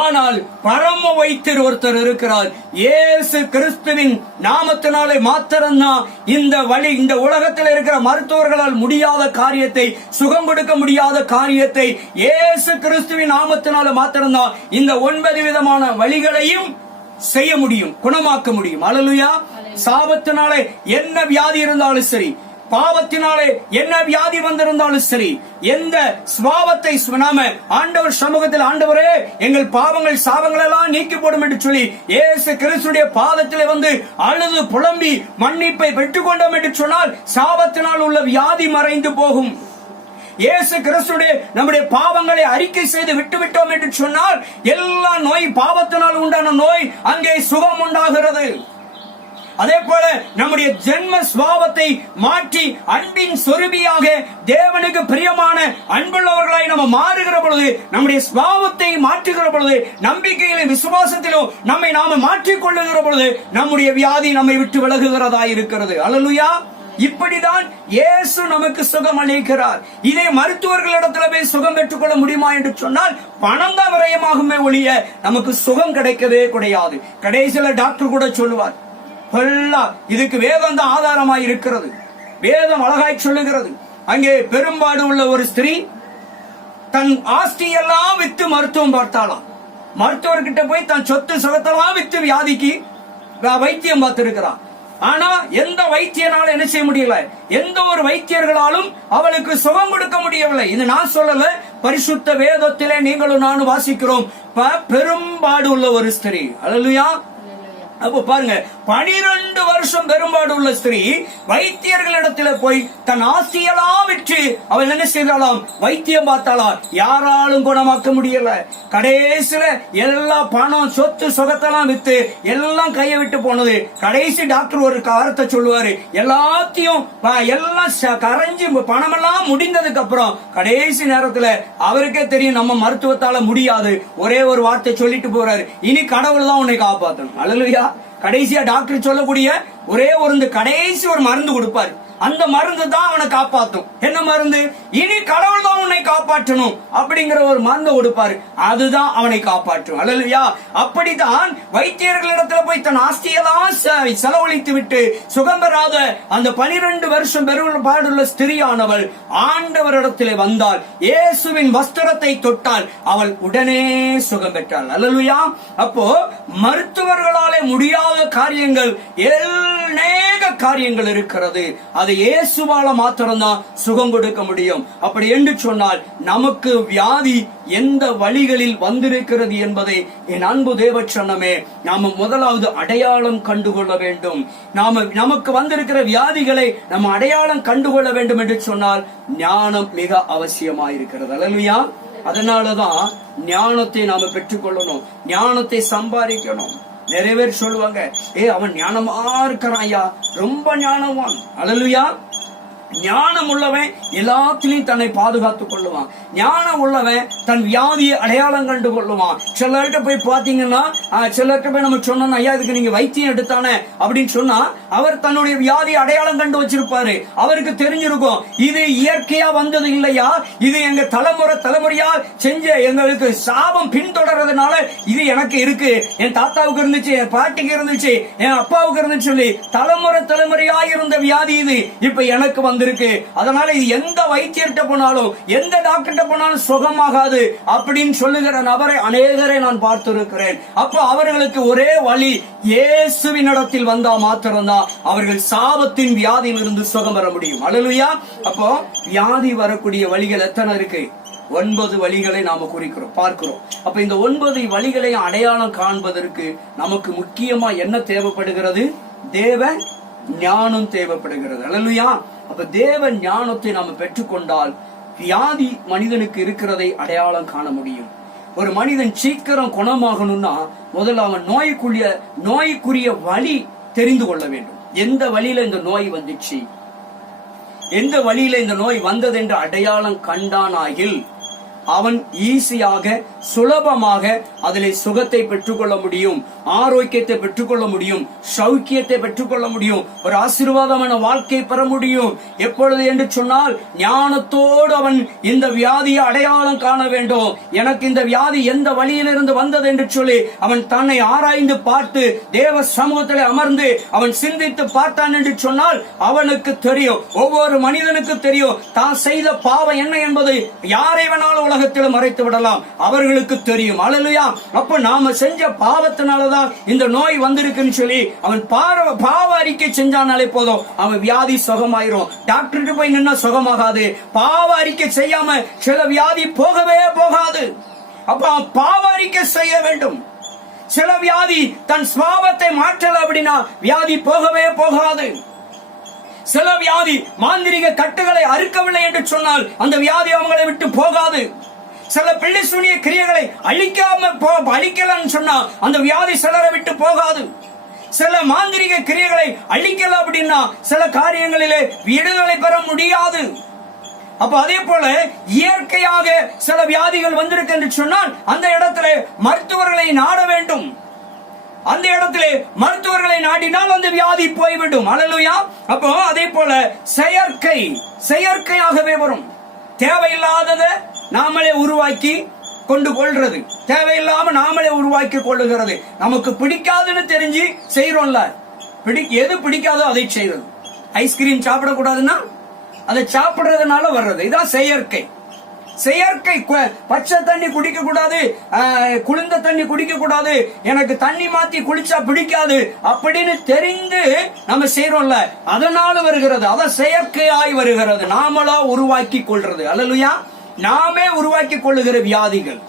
ஆனால் பரம வைத்தியர் ஒருத்தர் இருக்கிறார். இயேசு கிறிஸ்துவின் நாமத்தினாலே மாத்திரம்தான் இந்த உலகத்தில் இருக்கிற மருத்துவர்களால் முடியாத காரியத்தை, சுகம் கொடுக்க முடியாத காரியத்தை இயேசு கிறிஸ்துவின் நாமத்தினாலே மாத்திரம்தான் இந்த 9 விதமான வழிகளையும் செய்ய முடியும், குணமாக்க முடியும். அல்லேலூயா. சாபத்தினாலே என்ன வியாதி இருந்தாலும் சரி, பாவத்தினாலே என்ன வியாதி வந்திருந்தாலும் சரி, எந்த சுபாவத்தை நாம ஆண்டவர் சமூகத்தில், ஆண்டவரே எங்கள் பாவங்கள் சாபங்கள் எல்லாம் நீக்கி போடும் என்று சொல்லி இயேசு கிறிஸ்துடைய பாதத்திலே வந்து அழுது புலம்பி மன்னிப்பை பெற்றுக் கொண்டோம் என்று சொன்னால் சாபத்தினால் உள்ள வியாதி மறைந்து போகும். இயேசு கிறிஸ்துடைய நம்முடைய பாவங்களை அறிக்கை செய்து விட்டுவிட்டோம் என்று சொன்னால் எல்லா நோய், பாவத்தினால் உண்டான நோய் அங்கே சுகம் உண்டாகிறது. அதே போல நம்முடைய ஜென்ம சுபாவத்தை மாற்றி அன்பின் சொருபியாக தேவனுக்கு பிரியமான அன்புள்ளவர்களாய் நம்ம மாறுகிற பொழுது, நம்முடைய சுபாவத்தை மாற்றுகிற பொழுது, நம்பிக்கையிலும் விசுவாசத்திலும் நம்மை நாம மாற்றிக் கொள்ளுகிற பொழுது நம்முடைய வியாதி நம்மை விட்டு விலகுகிறதா இருக்கிறது. அல்லேலூயா. இப்படிதான் இயேசு நமக்கு சுகம் அளிக்கிறார். இதை மருத்துவர்களிடத்துல போய் சுகம் பெற்றுக்கொள்ள முடியுமா என்று சொன்னால் பணம் தான் விரயமாகுமே ஒழிய நமக்கு சுகம் கிடைக்கவே கிடையாது. கடைசியில டாக்டர் கூட சொல்லுவார், இதுக்கு வேதம் தான் ஆதாரமாய் இருக்கிறது. வேதம் அழகாய் சொல்லுகிறது. அங்கே பெரும்பாடு உள்ள ஒரு ஸ்திரீ தன் ஆஸ்தி எல்லாம் வித்து மருத்துவம் பார்த்தாலாம். மருத்துவர்கிட்ட போய் தன் சொத்து சுகத்தெல்லாம் வித்து வியாதிக்கு வைத்தியம் பார்த்திருக்கிறான். ஆனா எந்த வைத்தியனாலும் என்ன செய்ய முடியல, எந்த ஒரு வைத்தியர்களாலும் அவளுக்கு சுகம் கொடுக்க முடியவில்லை. இது நான் சொல்லல, பரிசுத்த வேதத்திலே நீங்களும் நானும் வாசிக்கிறோம். பெரும்பாடு உள்ள ஒரு ஸ்திரீ. அல்லேலூயா. அப்போ பாருங்க, 12 வருஷம் பெரும்பாடு உள்ள ஸ்திரீ வைத்தியர்களிடத்துல போய் தன் ஆசையெல்லாம் விற்று அவள் என்ன செய்தாலாம், வைத்தியம் பார்த்தாலாம். யாராலும் குணமாக்க முடியல. கடைசியில எல்லா பணம் சொத்து சுகத்தெல்லாம் வித்து எல்லாம் கையை விட்டு போனது. கடைசி டாக்டர் ஒரு காரத்தை சொல்லுவாரு, எல்லாத்தையும் எல்லாம் கரைஞ்சு பணமெல்லாம் முடிந்ததுக்கு அப்புறம் கடைசி நேரத்துல அவருக்கே தெரியும் நம்ம மருத்துவத்தால முடியாது. ஒரே ஒரு வார்த்தை சொல்லிட்டு போறாரு, இனி கடவுள் தான் உன்னை காப்பாற்றணும். அல்லேலூயா. கடைசியா டாக்டர் சொல்லக்கூடிய ஒரே ஒரு கடைசி ஒரு மருந்து கொடுப்பாரு. அந்த மருந்து தான் அவனை காப்பாற்றும். என்ன மருந்து? இனி கடவுள் தான் உன்னை காப்பாற்றணும் அப்படிங்கிற ஒரு மருந்து கொடுப்பாரு. அதுதான் அவனை காப்பாற்றும். அல்லேலூயா. அப்படித்தான் வைத்தியர்களிடத்துல போய் தன் ஆஸ்தியெல்லாம் செலவழித்து விட்டு சுகம் பெறாத அந்த 12 வருஷம் பெரும்பாடுள்ள ஸ்திரியானவள் ஆண்டவரிடத்திலே வந்தால், இயேசுவின் வஸ்திரத்தை தொட்டால் அவள் உடனே சுகம் பெற்றாள். அல்லேலூயா. அப்போ மருத்துவர்களாலே முடியாத காரியங்கள் அநேக காரியங்கள் இருக்கிறது. அது இயேசுவால மாத்திரம்தான் சுகம் கொடுக்க முடியும். அப்படி என்று சொன்னால் நமக்கு வியாதி எந்த வழிகளில் வந்திருக்கிறது என்பதை என் அன்பு தேவச்சனமே நாம முதலாவது அடையாளம் கண்டுகொள்ள வேண்டும். நமக்கு வந்திருக்கிற வியாதிகளை நம்ம அடையாளம் கண்டுகொள்ள வேண்டும் என்று சொன்னால் ஞானம் மிக அவசியமாயிருக்கிறது. அல்லேலூயா. அதனாலதான் ஞானத்தை நாம பெற்றுக்கொள்ளணும், ஞானத்தை சம்பாதிக்கணும். நிறைய பேர் சொல்லுவாங்க, அவன் ஞானமா இருக்கிறான் ஐயா, ரொம்ப ஞானவான். அல்லேலூயா. ஞானம் உள்ளவன் எல்லாத்திலையும் தன்னை பாதுகாத்துக் கொள்ளுவான். ஞானம் உள்ளவன் தன் வியாதியை அடையாளம் கண்டு கொள்ளுவான். சிலர்கிட்ட போய் பாத்தீங்கன்னா, சிலர்கிட்ட போய் நம்ம சொன்னோம், ஐயா இதுக்கு நீங்க வைத்தியம் எடுத்தானே அப்படின்னு சொன்னா அவர் தன்னுடைய வியாதியை அடையாளம் கண்டு வச்சிருப்பாரு. அவருக்கு தெரிஞ்சிருக்கும், இது இயற்கையா வந்தது இல்லையா, இது எங்க தலைமுறையா செஞ்ச எங்களுக்கு சாபம் பின்தொடர்றதுனால இது எனக்கு இருக்கு. என் தாத்தாவுக்கு இருந்துச்சு, என் பாட்டிக்கு இருந்துச்சு, என் அப்பாவுக்கு இருந்துச்சு சொல்லி தலைமுறையா இருந்த வியாதி இது இப்ப எனக்கு வந்திருக்கு. அதனால இது எந்த வைத்தியர்கிட்ட போனாலும் எந்த டாக்டர்கிட்ட போனாலும் சுகமாகாது அப்படின்னு சொல்லுகிற நபரை அநேகரை நான் பார்த்திருக்கிறேன். அப்போ அவர்களுக்கு ஒரே வழி, இயேசுவின் இடத்தில் வந்தா மாத்திரம்தான் அவர்கள் சாபத்தின் வியாதியில் இருந்து சுகம் பெற முடியும். அல்லேலூயா. அப்போ வியாதி வரக்கூடிய வழிகள் எத்தனை இருக்கு? 9 வழிகளை நாம பார்க்கிறோம். அப்ப இந்த 9 வழிகளை அடையாளம் காண்பதற்கு நமக்கு முக்கியமா என்ன தேவைப்படுகிறது? தேவ ஞானம் தேவைப்படுகிறது. அல்லேலூயா. அப்ப தேவ ஞானத்தை நாம பெற்றுக்கொண்டால் வியாதி மனிதனுக்கு இருக்கிறதை அடையாளம் காண முடியும். ஒரு மனிதன் சீக்கிரம் குணமாகணும்னா முதல்ல அவன் நோய்க்குரிய வழி தெரிந்து கொள்ள வேண்டும். எந்த வழியில இந்த நோய் வந்துச்சு, எந்த வழியில இந்த நோய் வந்தது என்று அடையாளம் கண்டானாயில் அவன் ஈஸியாக சுலபமாக அதிலே சுகத்தை பெற்றுக்கொள்ள முடியும், ஆரோக்கியத்தை பெற்றுக்கொள்ள முடியும், சௌக்கியத்தை பெற்றுக்கொள்ள முடியும், ஒரு ஆசீர்வாதமான வாழ்க்கை பெற முடியும். எப்பொழுது என்று சொன்னால் ஞானத்தோடு அவன் இந்த வியாதியை அடையாளம் காண வேண்டும். எனக்கு இந்த வியாதி எந்த வழியிலிருந்து வந்தது என்று சொல்லி அவன் தன்னை ஆராய்ந்து பார்த்து தேவ சமூகத்திலே அமர்ந்து அவன் சிந்தித்து பார்த்தான் என்று சொன்னால் அவனுக்கு தெரியும், ஒவ்வொரு மனிதனுக்கு தெரியும் தான் செய்த பாவம் என்ன என்பது யாரை வேணாலும் உலகத்தில் மறைத்து விடலாம், அவர்களுக்கு தெரியும். அல்லேலூயா. அப்ப நாம செஞ்ச பாவத்தினாலதான் இந்த நோய் வந்திருக்குன்னு சொல்லி அவன் பாவ அறிக்கை செஞ்சானாலே போதும், அவன் வியாதி சுகமாயிரும். டாக்டருக்கு போய் நின்னா சுகமாகாது. பாவ அறிக்கை செய்யாம சில வியாதி போகவே போகாது. அப்ப அவன் பாவ அறிக்கை செய்ய வேண்டும். சில வியாதி தன் சுபாவத்தை மாற்றல அப்படின்னா வியாதி போகவே போகாது. சில வியாதி மாந்திரிக கட்டுகளை அறுக்கவில்லை என்று சொன்னால் அந்த வியாதி அவங்களை விட்டு போகாது. சில பிள்ளை சூனிய கிரியைகளை அழிக்கலாம்னு சொன்னா அந்த வியாதி சிலரை விட்டு போகாது. சில மாந்திரிக கிரியைகளை அழிக்கல அப்படின்னா சில காரியங்களிலே விடுதலை பெற முடியாது. அப்ப அதே போல இயற்கையாக சில வியாதிகள் வந்திருக்கு என்று சொன்னால் அந்த இடத்துல மருத்துவர்களை நாட வேண்டும். அந்த இடத்திலே மருத்துவர்களை நாடினால் அந்த வியாதி போய்விடும். அல்லேலூயா. அப்போ அதே போல செயற்கையாகவே வரும். தேவையில்லாததை நாமளே உருவாக்கி கொண்டு கொள்றது, தேவையில்லாம நாமளே உருவாக்கி கொள்ளுகிறது. நமக்கு பிடிக்காதுன்னு தெரிஞ்சு செய்யறோம்ல, எது பிடிக்காதோ அதை செய்யறது. ஐஸ்கிரீம் சாப்பிடக்கூடாதுன்னா அதை சாப்பிடுறதுனால வர்றது, இதான் செயற்கை. செயற்கை பச்சை தண்ணி குடிக்க கூடாது, குளிர்ந்த தண்ணி குடிக்க கூடாது, எனக்கு தண்ணி மாத்தி குளிச்சா பிடிக்காது அப்படின்னு தெரிந்து நம்ம செய்யறோம்ல, அதனால வருகிறது. அத செயற்கையாய் வருகிறது, நாமளா உருவாக்கி கொள்றது. அல்லேலூயா. நாமே உருவாக்கி கொள்ளுகிற வியாதிகள்.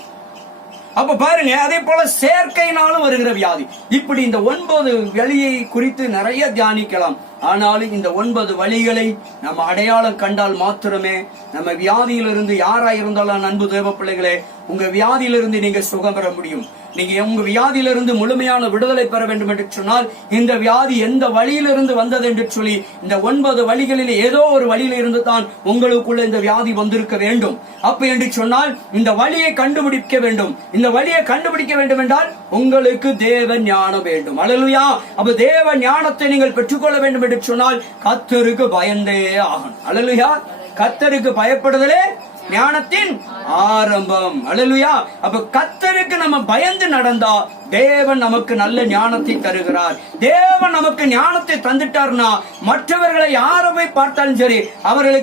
அப்ப பாருங்க, அதே போல செயற்கையினாலும் வருகிற வியாதி. இப்படி இந்த 9 வழியை குறித்து நிறைய தியானிக்கலாம். ஆனாலும் இந்த 9 வழிகளை நம்ம அடையாளம் கண்டால் மாத்திரமே நம்ம வியாதியிலிருந்து, யாராயிருந்தாலும் அன்பு தேவ பிள்ளைகளே, உங்க வியாதியிலிருந்து நீங்க சுகம் பெற முடியும். நீங்க உங்க வியாதியிலிருந்து முழுமையான விடுதலை பெற வேண்டும் என்று சொன்னால், இந்த வியாதி எந்த வழியிலிருந்து வந்தது என்று சொல்லி, இந்த 9 வழிகளில் ஏதோ ஒரு வழியில இருந்து தான் உங்களுக்குள்ள இந்த வியாதி வந்திருக்க வேண்டும். அப்ப என்று சொன்னால் இந்த வழியை கண்டுபிடிக்க வேண்டும். இந்த வழியை கண்டுபிடிக்க வேண்டும் என்றால் உங்களுக்கு தேவ ஞானம் வேண்டும். அல்லேலூயா. அப்ப தேவ ஞானத்தை நீங்கள் பெற்றுக்கொள்ள வேண்டும் என்று சொன்னால் கர்த்தருக்கு பயந்தே ஆகணும். அல்லேலூயா. கர்த்தருக்கு பயப்படுதலே ஞானத்தின் ஆரம்பம். அல்லேலூயா. அப்ப கர்த்தருக்கு நம்ம பயந்து நடந்தா தேவன் நமக்கு நல்ல ஞானத்தை தருகிறார். தேவன் நமக்கு ஞானத்தை தந்துட்டார்னா மற்றவர்களை யாரை பார்த்தாலும் சரி, அவர்களை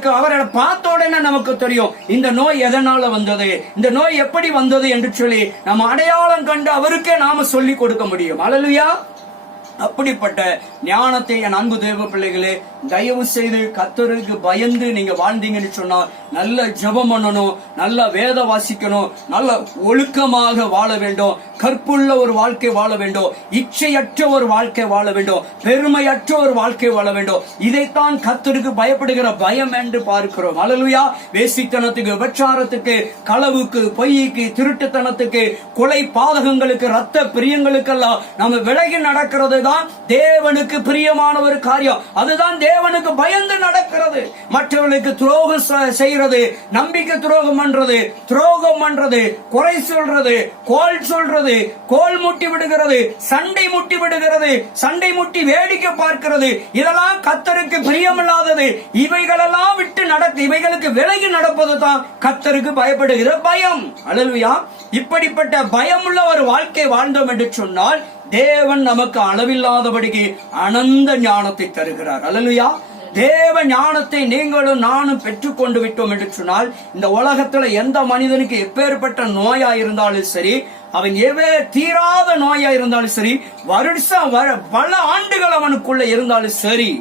பார்த்த உடனே நமக்கு தெரியும் இந்த நோய் எதனால வந்தது, இந்த நோய் எப்படி வந்தது என்று சொல்லி நம்ம அடையாளம் கண்டு அவருக்கே நாம சொல்லி கொடுக்க முடியும். அல்லேலூயா. அப்படிப்பட்ட ஞானத்தை என் அன்பு தேவ பிள்ளைகளே, தயவு செய்து கர்த்தருக்கு பயந்து நீங்க வாழ்ந்தீங்கன்னு சொன்னா நல்ல ஜெபம் பண்ணணும், நல்ல வேத வாசிக்கணும், நல்ல ஒழுக்கமாக வாழ வேண்டும், கற்புள்ள ஒரு வாழ்க்கை வாழ வேண்டும், இச்சையற்ற ஒரு வாழ்க்கை வாழ வேண்டும், பெருமையற்ற ஒரு வாழ்க்கை வாழ வேண்டும். இதைத்தான் கர்த்தருக்கு பயப்படுகிற பயம் என்று பார்க்கிறோம். அல்லேலூயா. வேசித்தனத்துக்கு, விபச்சாரத்துக்கு, களவுக்கு, பொய்க்கு, திருட்டுத்தனத்துக்கு, கொலை பாதகங்களுக்கு, ரத்த பிரியங்களுக்கெல்லாம் நம்ம விலகி நடக்கிறது தேவனுக்கு பிரியமான ஒரு காரியம். அதுதான் தேவனுக்கு பயந்து நடக்கிறது. மற்றவர்களுக்கு துரோகம் செய்யறது, நம்பிக்கை துரோகம் பண்றது, குறை சொல்றது, கோல் சொல்றது, கோல் முட்டி விடுகிறது, சண்டை முட்டி விடுகிறது, சண்டை முட்டி வேடிக்கை பார்க்கிறது, இதெல்லாம் கர்த்தருக்கு பிரியமில்லாதது. இவைகளெல்லாம் விட்டு இவைகளுக்கு விலகி நடப்பது தான் கர்த்தருக்கு பயப்படுகிற பயம். அல்லேலூயா. இப்படிப்பட்ட பயமுள்ள ஒரு வாழ்க்கை வாழ்ந்தோம் என்று சொன்னால் தேவன் நமக்கு அளவில்லாதபடிக்கு அனந்த ஞானத்தை தருகிறார். அல்லேலூயா. தேவ ஞானத்தை நீங்களும் நானும் பெற்றுக்கொண்டு விட்டோம் என்று சொன்னால் இந்த உலகத்துல எந்த மனிதனுக்கு எப்பேற்பட்ட நோயா இருந்தாலும் சரி, அவன் தீராத நோயா இருந்தாலும் சரி, வருஷம் பல ஆண்டுகள் அவனுக்குள்ள இருந்தாலும் சரி,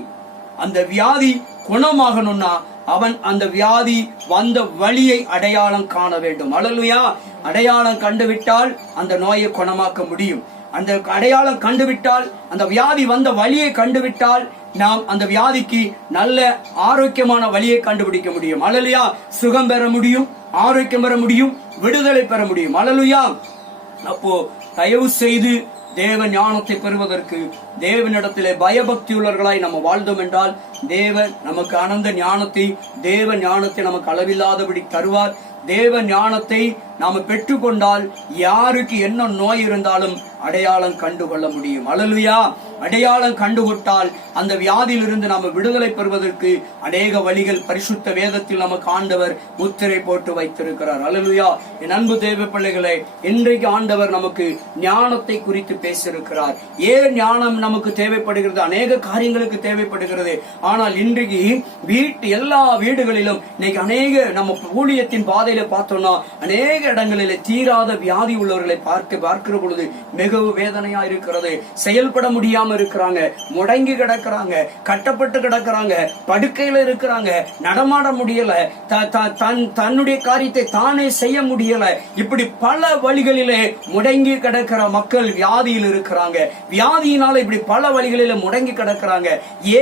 அந்த வியாதி குணமாகணும்னா அவன் அந்த வியாதி வந்த வழியை அடையாளம் காண வேண்டும். அல்லேலூயா. அடையாளம் கண்டுவிட்டால் அந்த நோயை குணமாக்க முடியும். அந்த அடையாளம் கண்டுவிட்டால், அந்த வியாதி வந்த வழியை கண்டுவிட்டால் நாம் அந்த வியாதிக்கு நல்ல ஆரோக்கியமான வழியை கண்டுபிடிக்க முடியும். அல்லேலூயா. சுகம் பெற முடியும், ஆரோக்கியம் பெற முடியும், விடுதலை பெற முடியும். அல்லேலூயா. அப்போ தயவு செய்து தேவ ஞானத்தை பெறுவதற்கு தேவனிடத்திலே பயபக்தி உள்ளவர்களாய் நம்ம வாழ்ந்தோம் என்றால் தேவன் நமக்கு அனந்த ஞானத்தை, தேவ ஞானத்தை நமக்கு அளவில்லாதபடி தருவார். தேவ ஞானத்தை நாம பெற்றுக்கொண்டால் யாருக்கு என்ன நோய் இருந்தாலும் அடையாளம் கண்டுகொள்ள முடியும். அல்லேலூயா. அடையாளம் கண்டுகொண்டால் அந்த வியாதியிலிருந்து நாம விடுதலை பெறுவதற்கு அநேக வழிகள் பரிசுத்த வேதத்தில் நமக்கு ஆண்டவர் முத்திரை போட்டு வைத்திருக்கிறார். அல்லேலூயா. என் அன்பு தேவ பிள்ளைகளே, இன்றைக்கு ஆண்டவர் நமக்கு ஞானத்தை குறித்து பேசியிருக்கிறார். ஏன் ஞானம் நமக்கு தேவைப்படுகிறது? அநேக காரியங்களுக்கு தேவைப்படுகிறது. ஆனால் இன்றைக்கு எல்லா வீடுகளிலும் இன்னைக்கு அநேக நம்ம ஊழியத்தின் பாதையில பார்த்தோம்னா அநேக இடங்களிலே தீராத வியாதி உள்ளவர்களை பார்க்கிற பொழுது மிகவும் வேதனையா இருக்கிறது. செயல்பட முடியாம இருக்கிறாங்க, முடங்கி கிடக்கிறாங்க, கட்டப்பட்டு கிடக்கிறாங்க, படுக்கையில இருக்கிறாங்க, நடமாட முடியல, தன்னுடைய காரியத்தை தானே செய்ய முடியல. இப்படி பல வழிகளிலே முடங்கி கிடக்கிற மக்கள் வியாதியில் இருக்கிறாங்க. வியாதியினால இப்படி பல வழிகளில முடங்கி கிடக்கிறாங்க.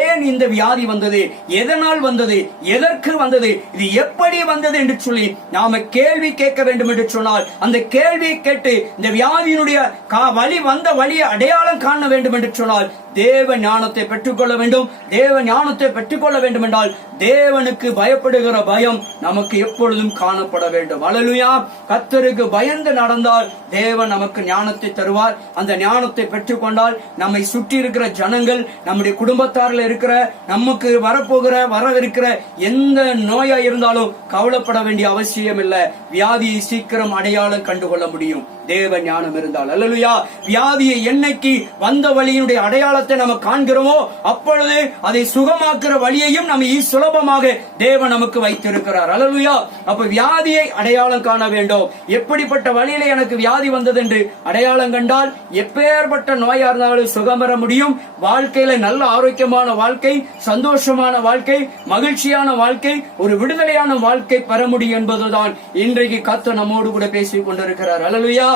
ஏன் இந்த வியாதி வந்தது, எதனால் வந்தது, எதற்கு வந்தது, இது எப்படி வந்தது என்று சொல்லி நாம கேள்வி கேட்க வேண்டும் என்று சொன்னால் அந்த கேள்வியை கேட்டு இந்த வியாதியினுடைய வழி வந்த வழியை அடையாளம் காண வேண்டும் என்று சொன்னால் தேவ ஞானத்தை பெற்றுக்கொள்ள வேண்டும். தேவ ஞானத்தை பெற்றுக்கொள்ள வேண்டும் என்றால் தேவனுக்கு பயப்படுகிற பயம் நமக்கு எப்பொழுதும் காணப்பட வேண்டும். அல்லேலூயா. கர்த்தருக்கு பயந்து நடந்தால் தேவன் நமக்கு ஞானத்தை தருவார். அந்த ஞானத்தை பெற்றுக்கொண்டால் நம்மை சுற்றி இருக்கிற ஜனங்கள், நம்முடைய குடும்பத்தாரில் இருக்கிற, நமக்கு வரவிருக்கிற எந்த நோயா இருந்தாலும் கவலைப்பட வேண்டிய அவசியம் இல்லை. வியாதியை சீக்கிரம் அடையாளம் கண்டுகொள்ள முடியும். தேவ ஞானம் இருந்தால். அல்லேலூயா. வியாதியை என்னைக்கு வந்த வழியினுடைய அடையாளத்தை நம்ம காண்கிறோமோ அப்பொழுது அதை சுகமாக்குற வழியையும் நம்ம சுலபமாக தேவன் நமக்கு வைத்திருக்கிறார். அல்லேலூயா. அப்ப வியாதியை அடையாளம் காண வேண்டும். எப்படிப்பட்ட வழியில எனக்கு வியாதி வந்தது என்று அடையாளம் கண்டால் எப்பேற்பட்ட நோயா இருந்தாலும் சுகம் பெற முடியும். வாழ்க்கையில நல்ல ஆரோக்கியமான வாழ்க்கை, சந்தோஷமான வாழ்க்கை, மகிழ்ச்சியான வாழ்க்கை, ஒரு விடுதலையான வாழ்க்கை பெற முடியும் என்பதுதான் இன்றைக்கு கர்த்தர் நம்மோடு கூட பேசிக் கொண்டிருக்கிறார். அல்லேலூயா.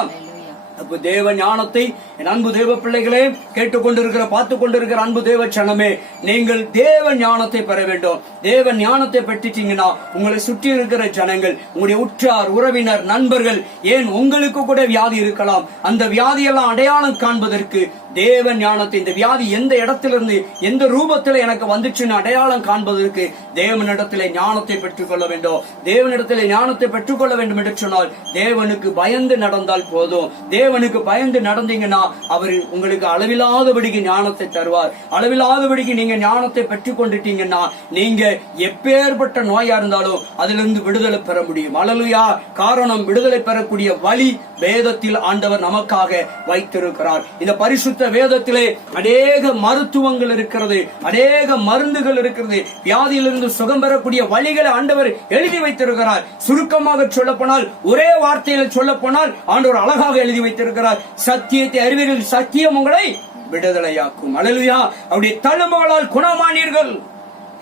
அப்ப தேவ ஞானத்தை என் அன்பு தேவ பிள்ளைகளே, கேட்டுக்கொண்டிருக்கிற பார்த்துக் கொண்டிருக்கிற அன்பு தேவ சனமே, நீங்கள் தேவ ஞானத்தை பெற வேண்டும். தேவ ஞானத்தை பெற்றுட்டீங்கன்னா உங்களை சுற்றி இருக்கிற ஜனங்கள், உங்களுடைய உற்றார் உறவினர் நண்பர்கள், ஏன் உங்களுக்கு கூட வியாதி இருக்கலாம், அந்த வியாதியெல்லாம் அடையாளம் காண்பதற்கு தேவ ஞானத்தை, இந்த வியாதி எந்த இடத்திலிருந்து எந்த ரூபத்தில் எனக்கு வந்துச்சுன்னு அடையாளம் காண்பதற்கு தேவனிடத்திலே ஞானத்தை பெற்றுக் கொள்ள வேண்டும். தேவனிடத்திலே ஞானத்தை பெற்றுக்கொள்ள வேண்டும் என்று சொன்னால் தேவனுக்கு பயந்து நடந்தால் போதும். தேவனுக்கு பயந்து நடந்தீங்கன்னா அவர் உங்களுக்கு அளவில்லாதபடிக்கு ஞானத்தை தருவார். அளவில்லாதபடிக்கு நீங்க ஞானத்தை பெற்றுக் கொண்டுட்டீங்கன்னா நீங்க எப்பேற்பட்ட நோயா இருந்தாலும் அதிலிருந்து விடுதலை பெற முடியும். அல்லேலூயா. காரணம், விடுதலை பெறக்கூடிய வழி வேதத்தில் ஆண்டவர் நமக்காக வைத்திருக்கிறார். இந்த பரிசுத்த வேதத்திலே அநேக மருத்துவங்கள் இருக்கிறது, அநேக மருந்துகள் இருக்கிறது. வியாதியிலிருந்து சுகம் பெறக்கூடிய வழிகளை ஆண்டவர் எழுதி வைத்திருக்கிறார். சுருக்கமாக சொல்ல போனால், ஒரே வார்த்தையில் சொல்ல போனால் ஆண்டவர் அழகாக எழுதி வைத்திருக்கிறார். சத்தியத்தை அறிவீர்கள், சத்தியம் உங்களை விடுதலையாக்கும். அல்லேலூயா. அவருடைய தழும்புகளால் குணமானீர்கள்,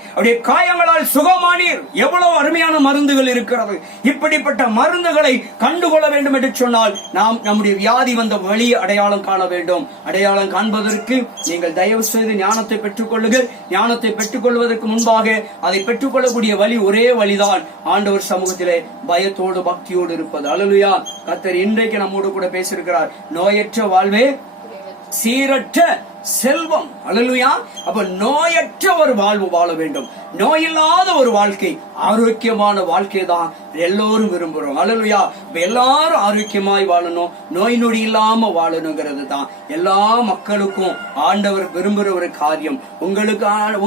அவருடைய காயங்களால் சுகமானீர். எவ்வளவு அருமையான மருந்துகள் இருக்கிறது. இப்படிப்பட்ட மருந்துகளை கண்டுகொள்ள வேண்டும் என்று சொன்னால் நாம் நம்முடைய வியாதி வந்த வழி அடையாளம் காண வேண்டும். அடையாளம் காண்பதற்கு நீங்கள் தயவு செய்து ஞானத்தை பெற்றுக் கொள்ளுங்கள். ஞானத்தை பெற்றுக் கொள்வதற்கு முன்பாக அதை பெற்றுக்கொள்ளக்கூடிய வழி ஒரே வழிதான், ஆண்டவர் சமூகத்திலே பயத்தோடு பக்தியோடு இருப்பது. அல்லேலூயா. கர்த்தர் இன்றைக்கு நம்மோடு கூட பேசியிருக்கிறார். நோயற்ற வாழ்வே சீரற்ற செல்வம். அல்லேலூயா. அப்ப நோயற்ற ஒரு வாழ்வு வாழ வேண்டும். நோயில்லாத ஒரு வாழ்க்கை, ஆரோக்கியமான வாழ்க்கை தான் எல்லோரும் விரும்புறோம். அல்லேலூயா. எல்லாரும் ஆரோக்கியமாய் வாழணும், நோய் நொடி இல்லாம வாழணுங்கிறது தான் எல்லா மக்களுக்கும் ஆண்டவர் விரும்புற ஒரு காரியம்.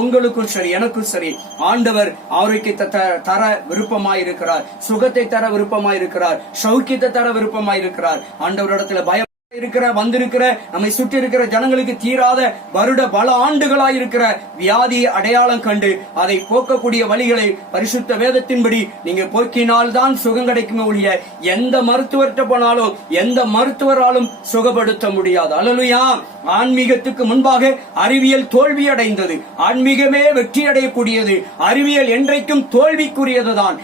உங்களுக்கும் சரி, எனக்கும் சரி, ஆண்டவர் ஆரோக்கியத்தை தர விருப்பமாய் இருக்கிறார், சுகத்தை தர விருப்பமாய் இருக்கிறார், சௌக்கியத்தை தர விருப்பமாய் இருக்கிறார். ஆண்டவரிடத்துல பயம் வந்திருக்கிற நம்மை சுற்றி இருக்கிற ஜனங்களுக்கு தீராத வருட பல ஆண்டுகளாய் இருக்கிற வியாதியை அடையாளம் கண்டு அதை போக்கக்கூடிய வழிகளை பரிசுத்த வேதத்தின்படி நீங்க போக்கினால் தான் சுகம் கிடைக்குமே ஒழிய எந்த மருத்துவர்கிட்ட போனாலும் எந்த மருத்துவராலும் சுகப்படுத்த முடியாது. அல்லேலூயா. ஆன்மீகத்துக்கு முன்பாக அறிவியல் தோல்வி அடைந்தது, ஆன்மீகமே வெற்றி அடையக்கூடியது. அறிவியல் என்றைக்கும் தோல்விக்குரியதுதான்.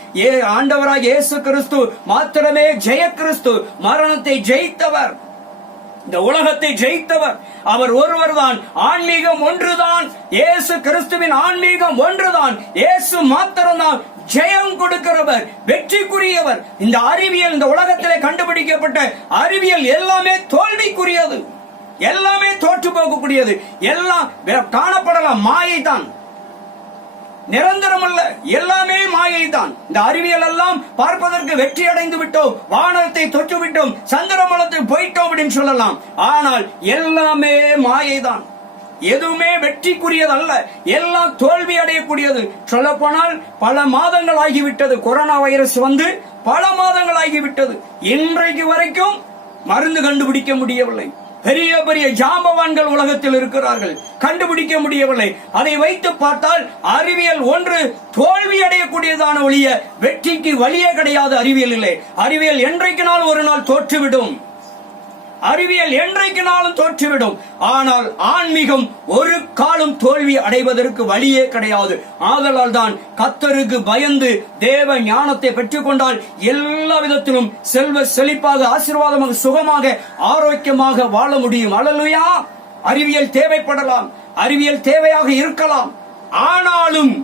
ஆண்டவராக இயேசு கிறிஸ்து மாத்திரமே ஜெய கிறிஸ்து, மரணத்தை ஜெயித்தவர், இந்த உலகத்தை ஜெயித்தவர் அவர் ஒருவர் தான். ஆன்மீகம் ஒன்றுதான், இயேசு கிறிஸ்துவின் ஆன்மீகம் ஒன்றுதான். இயேசு மாத்திரம்தான் ஜெயம் கொடுக்கிறவர், வெற்றிக்குரியவர். இந்த அறிவியல், இந்த உலகத்திலே கண்டுபிடிக்கப்பட்ட அறிவியல் எல்லாமே தோல்விக்குரியது, எல்லாமே தோற்று போகக்கூடியது, எல்லாம் காணப்படலாம், மாயை தான், நிரந்தரம் அல்ல, எல்லாமே மாயை தான். இந்த அறிவியல் எல்லாம் பார்ப்பதற்கு வெற்றி அடைந்து விட்டோம், வானத்தை தொற்று விட்டோம், சந்திரமலத்துக்கு போயிட்டோம் அப்படின்னு சொல்லலாம். ஆனால் எல்லாமே மாயை தான், எதுவுமே வெற்றிக்குரியது அல்ல, எல்லாம் தோல்வி அடையக்கூடியது. சொல்ல போனால் பல மாதங்கள் ஆகிவிட்டது, கொரோனா வைரஸ் வந்து பல மாதங்கள் ஆகிவிட்டது. இன்றைக்கு வரைக்கும் மருந்து கண்டுபிடிக்க முடியவில்லை. பெரிய பெரிய ஜாம்பவான்கள் உலகத்தில் இருக்கிறார்கள், கண்டுபிடிக்க முடியவில்லை. அதை வைத்து பார்த்தால் அறிவியல் ஒன்று தோல்வி அடையக்கூடியதான ஒழிய வெற்றிக்கு வழியே கிடையாது. அறிவியல் இல்லை. அறிவியல் என்றைக்கு நாள் ஒரு நாள் தோற்றுவிடும், அறிவியல் என்றைக்கு நாளும் தோற்றுவிடும். ஆனால் ஆன்மீகம் ஒரு காலம் தோல்வி அடைவதற்கு வழியே கிடையாது. ஆதலால் தான் கர்த்தருக்கு பயந்து தேவ ஞானத்தை பெற்றுக் கொண்டால் எல்லா விதத்திலும் செல்வ செழிப்பாக, ஆசீர்வாதமாக, சுகமாக, ஆரோக்கியமாக வாழ முடியும். அல்லேலூயா. அறிவியல் தேவைப்படலாம், அறிவியல் தேவையாக இருக்கலாம். ஆனாலும்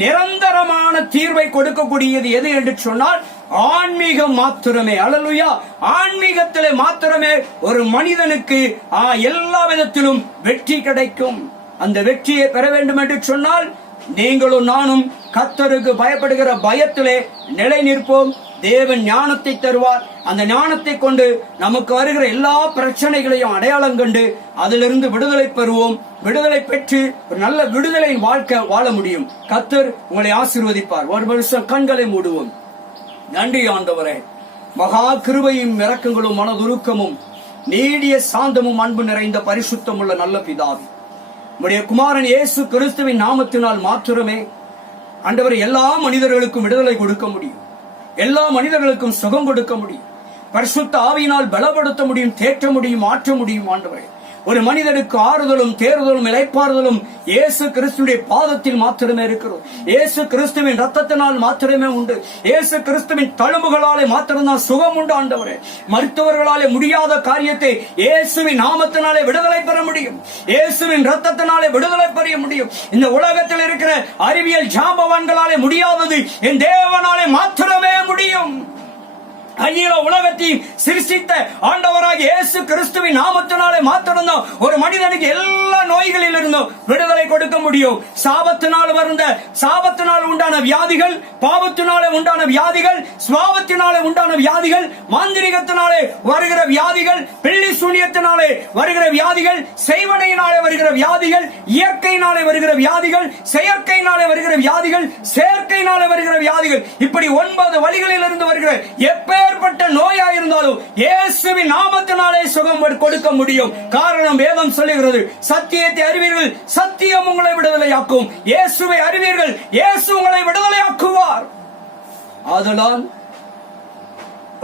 நிரந்தரமான தீர்வை கொடுக்கக்கூடியது எது என்று சொன்னால் ஆன்மீகம் மாத்திரமே. அல்லேலூயா. ஆன்மீகத்திலே மாத்திரமே ஒரு மனிதனுக்கு எல்லா விதத்திலும் வெற்றி கிடைக்கும். அந்த வெற்றியை பெற வேண்டும் என்று சொன்னால் நீங்களும் நானும் கர்த்தருக்கு பயப்படுகிற பயத்திலே நிலை நிற்போம். தேவன் ஞானத்தை தருவார். அந்த ஞானத்தை கொண்டு நமக்கு வருகிற எல்லா பிரச்சனைகளையும் அடையாளம் கண்டு அதிலிருந்து விடுதலை பெறுவோம். விடுதலை பெற்று ஒரு நல்ல விடுதலை வாழ்க்கை வாழ முடியும். கர்த்தர் உங்களை ஆசீர்வதிப்பார். ஒரு வருஷம் கண்களை மூடுவோம். நன்றி ஆண்டவரே, மகா கிருபையும் இரக்கங்களும் மனதுருக்கமும் நீடிய சாந்தமும் அன்பு நிறைந்த பரிசுத்தம் உள்ள நல்ல பிதாவே, உம்முடைய குமாரன் இயேசு கிறிஸ்துவின் நாமத்தினால் மாத்திரமே ஆண்டவர் எல்லா மனிதர்களுக்கும் விடுதலை கொடுக்க முடியும், எல்லா மனிதர்களுக்கும் சுகம் கொடுக்க முடியும், பரிசுத்த ஆவியினால் பலப்படுத்த முடியும், தேற்ற முடியும், மாற்ற முடியும். ஆண்டவரே, ஒரு மனிதனுக்கு ஆறுதலும் தேறுதலும் இளைப்பாறுதலும் இயேசு கிறிஸ்துவின் பாதத்தில் மாத்திரமே இருக்கிறது. இயேசு கிறிஸ்துவின் ரத்தத்தினால் மாத்திரமே உண்டு. இயேசு கிறிஸ்துவின் தழும்புகளாலே மாத்திரம்தான் சுகம் உண்டு. ஆண்டவரே, மருத்துவர்களாலே முடியாத காரியத்தை இயேசுவின் நாமத்தினாலே விடுதலை பெற முடியும், இயேசுவின் ரத்தத்தினாலே விடுதலை பெற முடியும். இந்த உலகத்தில் இருக்கிற அறிவியல் ஜாம்பவான்களாலே முடியாதது என் தேவனாலே மாத்திரமே முடியும். அகில உலகத்தையும் சிருஷ்டித்த ஆண்டவராக இயேசு கிறிஸ்துவின் நாமத்தினாலே மாத்திரம்தான் ஒரு மனிதனுக்கு எல்லா நோய்களில் இருந்தும் விடுதலை கொடுக்க முடியும். சாபத்தினால் உண்டான வியாதிகள், பாவத்தினாலே உண்டான வியாதிகள், சுவாபத்தினாலே உண்டான வியாதிகள், மாந்திரிகத்தினாலே வருகிற வியாதிகள், பில்லி சூனியத்தினாலே வருகிற வியாதிகள், செய்வனையினாலே வருகிற வியாதிகள், இயற்கையினாலே வருகிற வியாதிகள், செயற்கையினாலே வருகிற வியாதிகள், செயற்கையினாலே வருகிற வியாதிகள், இப்படி 9 வழிகளில் இருந்து வருகிற எப்பேற்பட்ட நோயாயிருந்தாலும் இயேசுவின் நாமத்தினாலே சுகம் கொடுக்க முடியும். காரணம் வேதம் சொல்லுகிறது, சத்தியத்தை அறிவீர்கள், சத்தியம் உங்களை விடுதலையாக்கும். இயேசுவை அறிவீர்கள், இயேசு உங்களை விடுதலையாக்குவார். ஆதலால்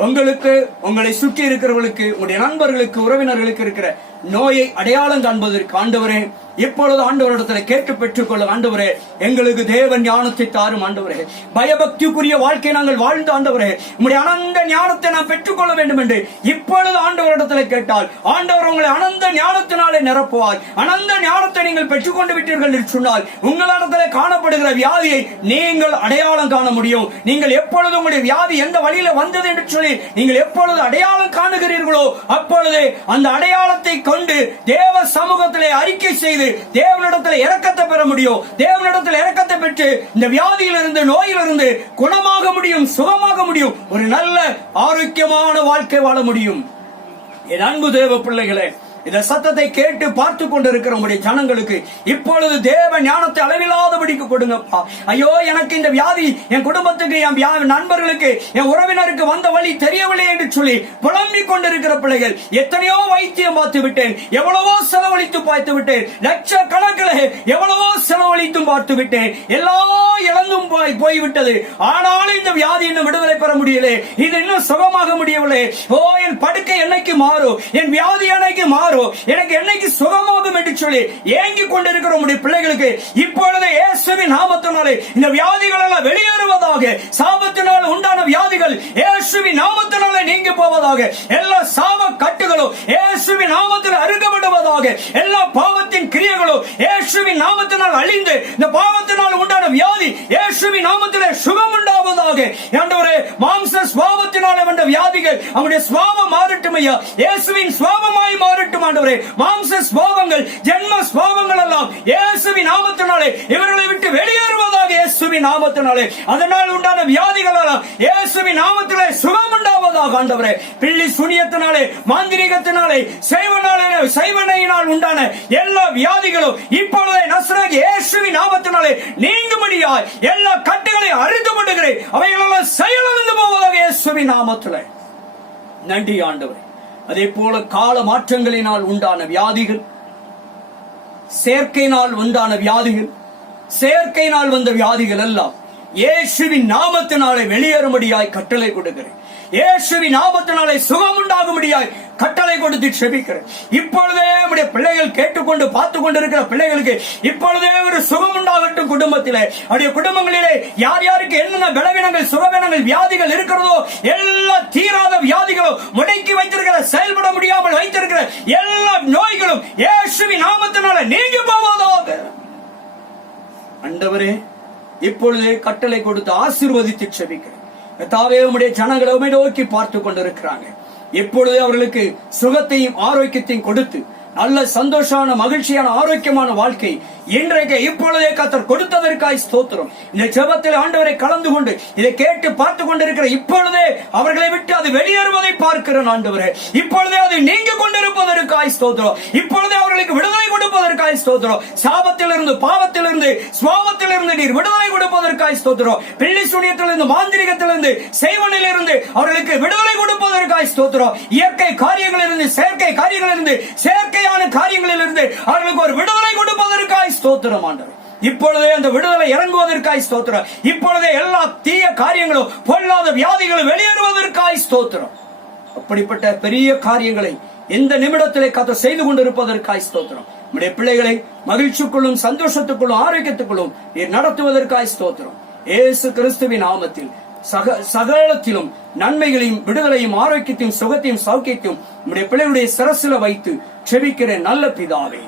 உங்களுக்கு, உங்களை சுற்றி இருக்கிறவர்களுக்கு, உங்களுடைய நண்பர்களுக்கு, உறவினர்களுக்கு இருக்கிற நோயை அடையாளம் காண்பதற்கு ஆண்டவரே இப்பொழுது ஆண்டவரிடத்தில் கேட்டு பெற்றுக்கொள்ள ஆண்டவரே, எங்களுக்கு தேவ ஞானத்தை தாரும் ஆண்டவரே. பயபக்திக்குரிய வாழ்க்கை நாங்கள் வாழ்ந்த ஆண்டவரே, உங்களுடைய அனந்த ஞானத்தை நாம் பெற்றுக்கொள்ள வேண்டும் என்று இப்பொழுது ஆண்டவரிடத்தில் கேட்டால் ஆண்டவர் உங்களை அனந்த ஞானத்தினாலே நிரப்புவார். அனந்த ஞானத்தை நீங்கள் பெற்றுக்கொண்டு விட்டீர்கள் என்று சொன்னால் உங்களிடத்தில் காணப்படுகிற வியாதியை நீங்கள் அடையாளம் காண முடியும். நீங்கள் எப்பொழுது உங்களுடைய வியாதி எந்த வழியில வந்தது என்று சொல்லி நீங்கள் எப்பொழுது அடையாளம் காணுகிறீர்களோ அப்பொழுது அந்த அடையாளத்தை கொண்டு தேவ சமூகத்திலே அறிக்கை செய்து தேவனிடத்தில் இரக்கத்தை பெற முடியும். தேவனிடத்தில் இரக்கத்தை பெற்று இந்த வியாதியிலிருந்து, நோயிலிருந்து குணமாக முடியும், சுகமாக முடியும், ஒரு நல்ல ஆரோக்கியமான வாழ்க்கை வாழ முடியும். என் அன்பு தேவ பிள்ளைகளே, இந்த சத்தத்தை கேட்டு பார்த்து கொண்டிருக்கிற உங்களுடைய ஜனங்களுக்கு இப்பொழுது தேவ ஞானத்தை அளவில்லாதபடிக்கு கொடுங்கப்பா. ஐயோ, எனக்கு இந்த வியாதி என் குடும்பத்துக்கு, என் நண்பர்களுக்கு, என் உறவினருக்கு வந்த வழி தெரியவில்லை என்று சொல்லி புலம்பிக் கொண்டிருக்கிற பிள்ளைகள், எத்தனையோ வைத்தியம் பார்த்து விட்டேன், எவ்வளவோ செலவழித்து பார்த்து விட்டேன், லட்சக்கணக்கில் எவ்வளவோ செலவழித்தும் பார்த்து விட்டேன், எல்லாம் இழந்தும் போய்விட்டது, ஆனாலும் இந்த வியாதி இன்னும் விடுதலை பெற முடியல, இது இன்னும் சுகமாக முடியவில்லை. ஓ, என் படுக்கை என்னைக்கு மாறும், என் வியாதி என்னைக்கு மாறும், எனக்கு என்னைக்கு சுகமாகும் என்று சொல்லி ஏங்கிக் கொண்டிருக்கிற உங்களுடைய பிள்ளைகளுக்கு இப்பொழுது இயேசுவின் நாமத்தினாலே இந்த வியாதிகள் எல்லாம் வெளியேறுவதாக. சாபத்தினால் உண்டான வியாதிகள் இயேசுவின் நாமத்தினாலே நீங்கி போவதாக. எல்லா சாப கட்டுகளும் இயேசுவின் நாமத்தில் அறுக்கப்படுவதாக. எல்லா பாவத்தின் கிரியைகளும் இயேசுவின் நாமத்தினால் அழிந்து இந்த பாவத்தினால் உண்டான வியாதி இயேசுவின் நாமத்திலே சுகம் உண்டாவதாக. ஆண்டவரே, மாம்ச சுவாபத்தினாலே வந்த வியாதிகள் அவருடைய சுவாபம் மாறட்டும் ஐயா, இயேசுவின் சுவாபமாய் மாறட்டும் ஆண்டவரே. மாம்ச சுவாபங்கள், ஜென்ம சுவாபங்கள் எல்லாம் இயேசுவின் நாமத்தினாலே இவர்களை விட்டு வெளியேறுவதாக. இயேசுவின் நாமத்தினாலே அதனால் உண்டான வியாதிகள் எல்லாம் இயேசுவின் நாமத்திலே சுகம் உண்டாவதாக. ஆண்டவரே, பில்லி சுனியத்தினாலே, மாந்திரிகத்தினாலே, செய்வனையினால் உண்டான எல்லா வியாதிகளும் இப்பொழுதே நசரேய இயேசுவின் நாமத்தினாலே நீங்கும்படியாய் எல்லா கட்டுகளை அறுத்து விடுகிறேன். அவைகளெல்லாம் செயலிழந்து போவதாக இயேசுவின் நாமத்திலே. நன்றி ஆண்டவரே. அதே போல கால மாற்றங்களினால் உண்டான வியாதிகள், செயற்கையினால் உண்டான வியாதிகள், செயற்கையினால் வந்த வியாதிகள் எல்லாம் இயேசுவின் நாமத்தினாலே வெளியேறும்படியாய் கட்டளை கொடுக்கிறேன். இயேசுவின் நாமத்தினாலே சுகம் உண்டாகும்படியாய் கட்டளை கொடுத்து செபிக்கிறேன். இப்பொழுதே நம்முடைய பிள்ளைகள் கேட்டுக்கொண்டு பார்த்து கொண்டிருக்கிற பிள்ளைகளுக்கு இப்பொழுதே ஒரு சுகம் உண்டாகட்டும். குடும்பத்திலே, அவருடைய குடும்பங்களிலே யார் யாருக்கு என்னென்ன பலவீனங்கள், சுகவீனங்கள், வியாதிகள் இருக்கிறதோ எல்லா தீராத வியாதிகளும், முடக்கி வைத்திருக்கிற, செயல்பட முடியாமல் வைத்திருக்கிற எல்லா நோய்களும் இயேசுவின் நாமத்தினாலே நீங்கி போவதாக. ஆண்டவரே, இப்பொழுதே கட்டளை கொடுத்து ஆசீர்வதித்து செபிக்கிறேன். தாவே, உம்முடைய ஜனங்களை உம்மை நோக்கி பார்த்து கொண்டிருக்கிறாங்க. இப்பொழுது அவர்களுக்கு சுகத்தையும் ஆரோக்கியத்தையும் கொடுத்து நல்ல சந்தோஷமான, மகிழ்ச்சியான, ஆரோக்கியமான வாழ்க்கை இன்றைக்கு இப்பொழுதே கர்த்தர் கொடுத்ததற்காய் ஸ்தோத்திரம். இந்த ஜெபத்தில் ஆண்டவரை கலந்து கொண்டு இதை கேட்டு பார்த்து கொண்டிருக்கிற இப்பொழுதே அவர்களை விட்டு அது வெளியேறுவதை பார்க்கிறேன் ஆண்டவரே. இப்பொழுதே அது நீங்க கொண்டிருப்பதற்காய் ஸ்தோத்திரம். இப்பொழுதே அவர்களுக்கு விடுதலை கொடுப்பதற்காய் ஸ்தோத்திரம். சாபத்திலிருந்து, பாவத்திலிருந்து, சுவாபத்திலிருந்து நீர் விடுதலை கொடுப்பதற்காய் ஸ்தோத்திரம். பில்லி சூனியத்திலிருந்து, மாந்திரிகத்திலிருந்து, செய்வனிலிருந்து அவர்களுக்கு விடுதலை கொடுப்பதற்காய் ஸ்தோத்திரம். இயற்கை காரியங்களிலிருந்து, செயற்கை காரியங்களிலிருந்து, செயற்கையான காரியங்களிலிருந்து அவர்களுக்கு ஒரு விடுதலை கொடுப்பதற்காய் ஸ்தோத்திரம் ஆண்டவர். இப்பொழுதே அந்த விடுதலை இறங்குவதற்காய் ஸ்தோத்திரம். இப்பொழுதே எல்லா தீய காரியங்களும், பொல்லாத வியாதிகளும் வெளியேறுவதற்காய் ஸ்தோத்திரம். அப்படிப்பட்ட பெரிய காரியங்களை எந்த நிமிடத்திலே கர்த்தர் செய்து கொண்டிருப்பதற்காய் ஸ்தோத்திரம். நம்முடைய பிள்ளைகளை மகிழ்ச்சிக்குள்ளும், சந்தோஷத்துக்குள்ளும், ஆரோக்கியத்துக்குள்ளும் நீர் நடத்துவதற்காய் ஸ்தோத்திரம். இயேசு கிறிஸ்துவின் நாமத்தில் சகலத்திலும் நன்மைகளையும், விடுதலையும், ஆரோக்கியத்தையும், சுகத்தையும், சௌக்கியத்தையும் நம்முடைய பிள்ளைகளுடைய சிரசில வைத்து செபிக்கிறேன் நல்ல பிதாவே.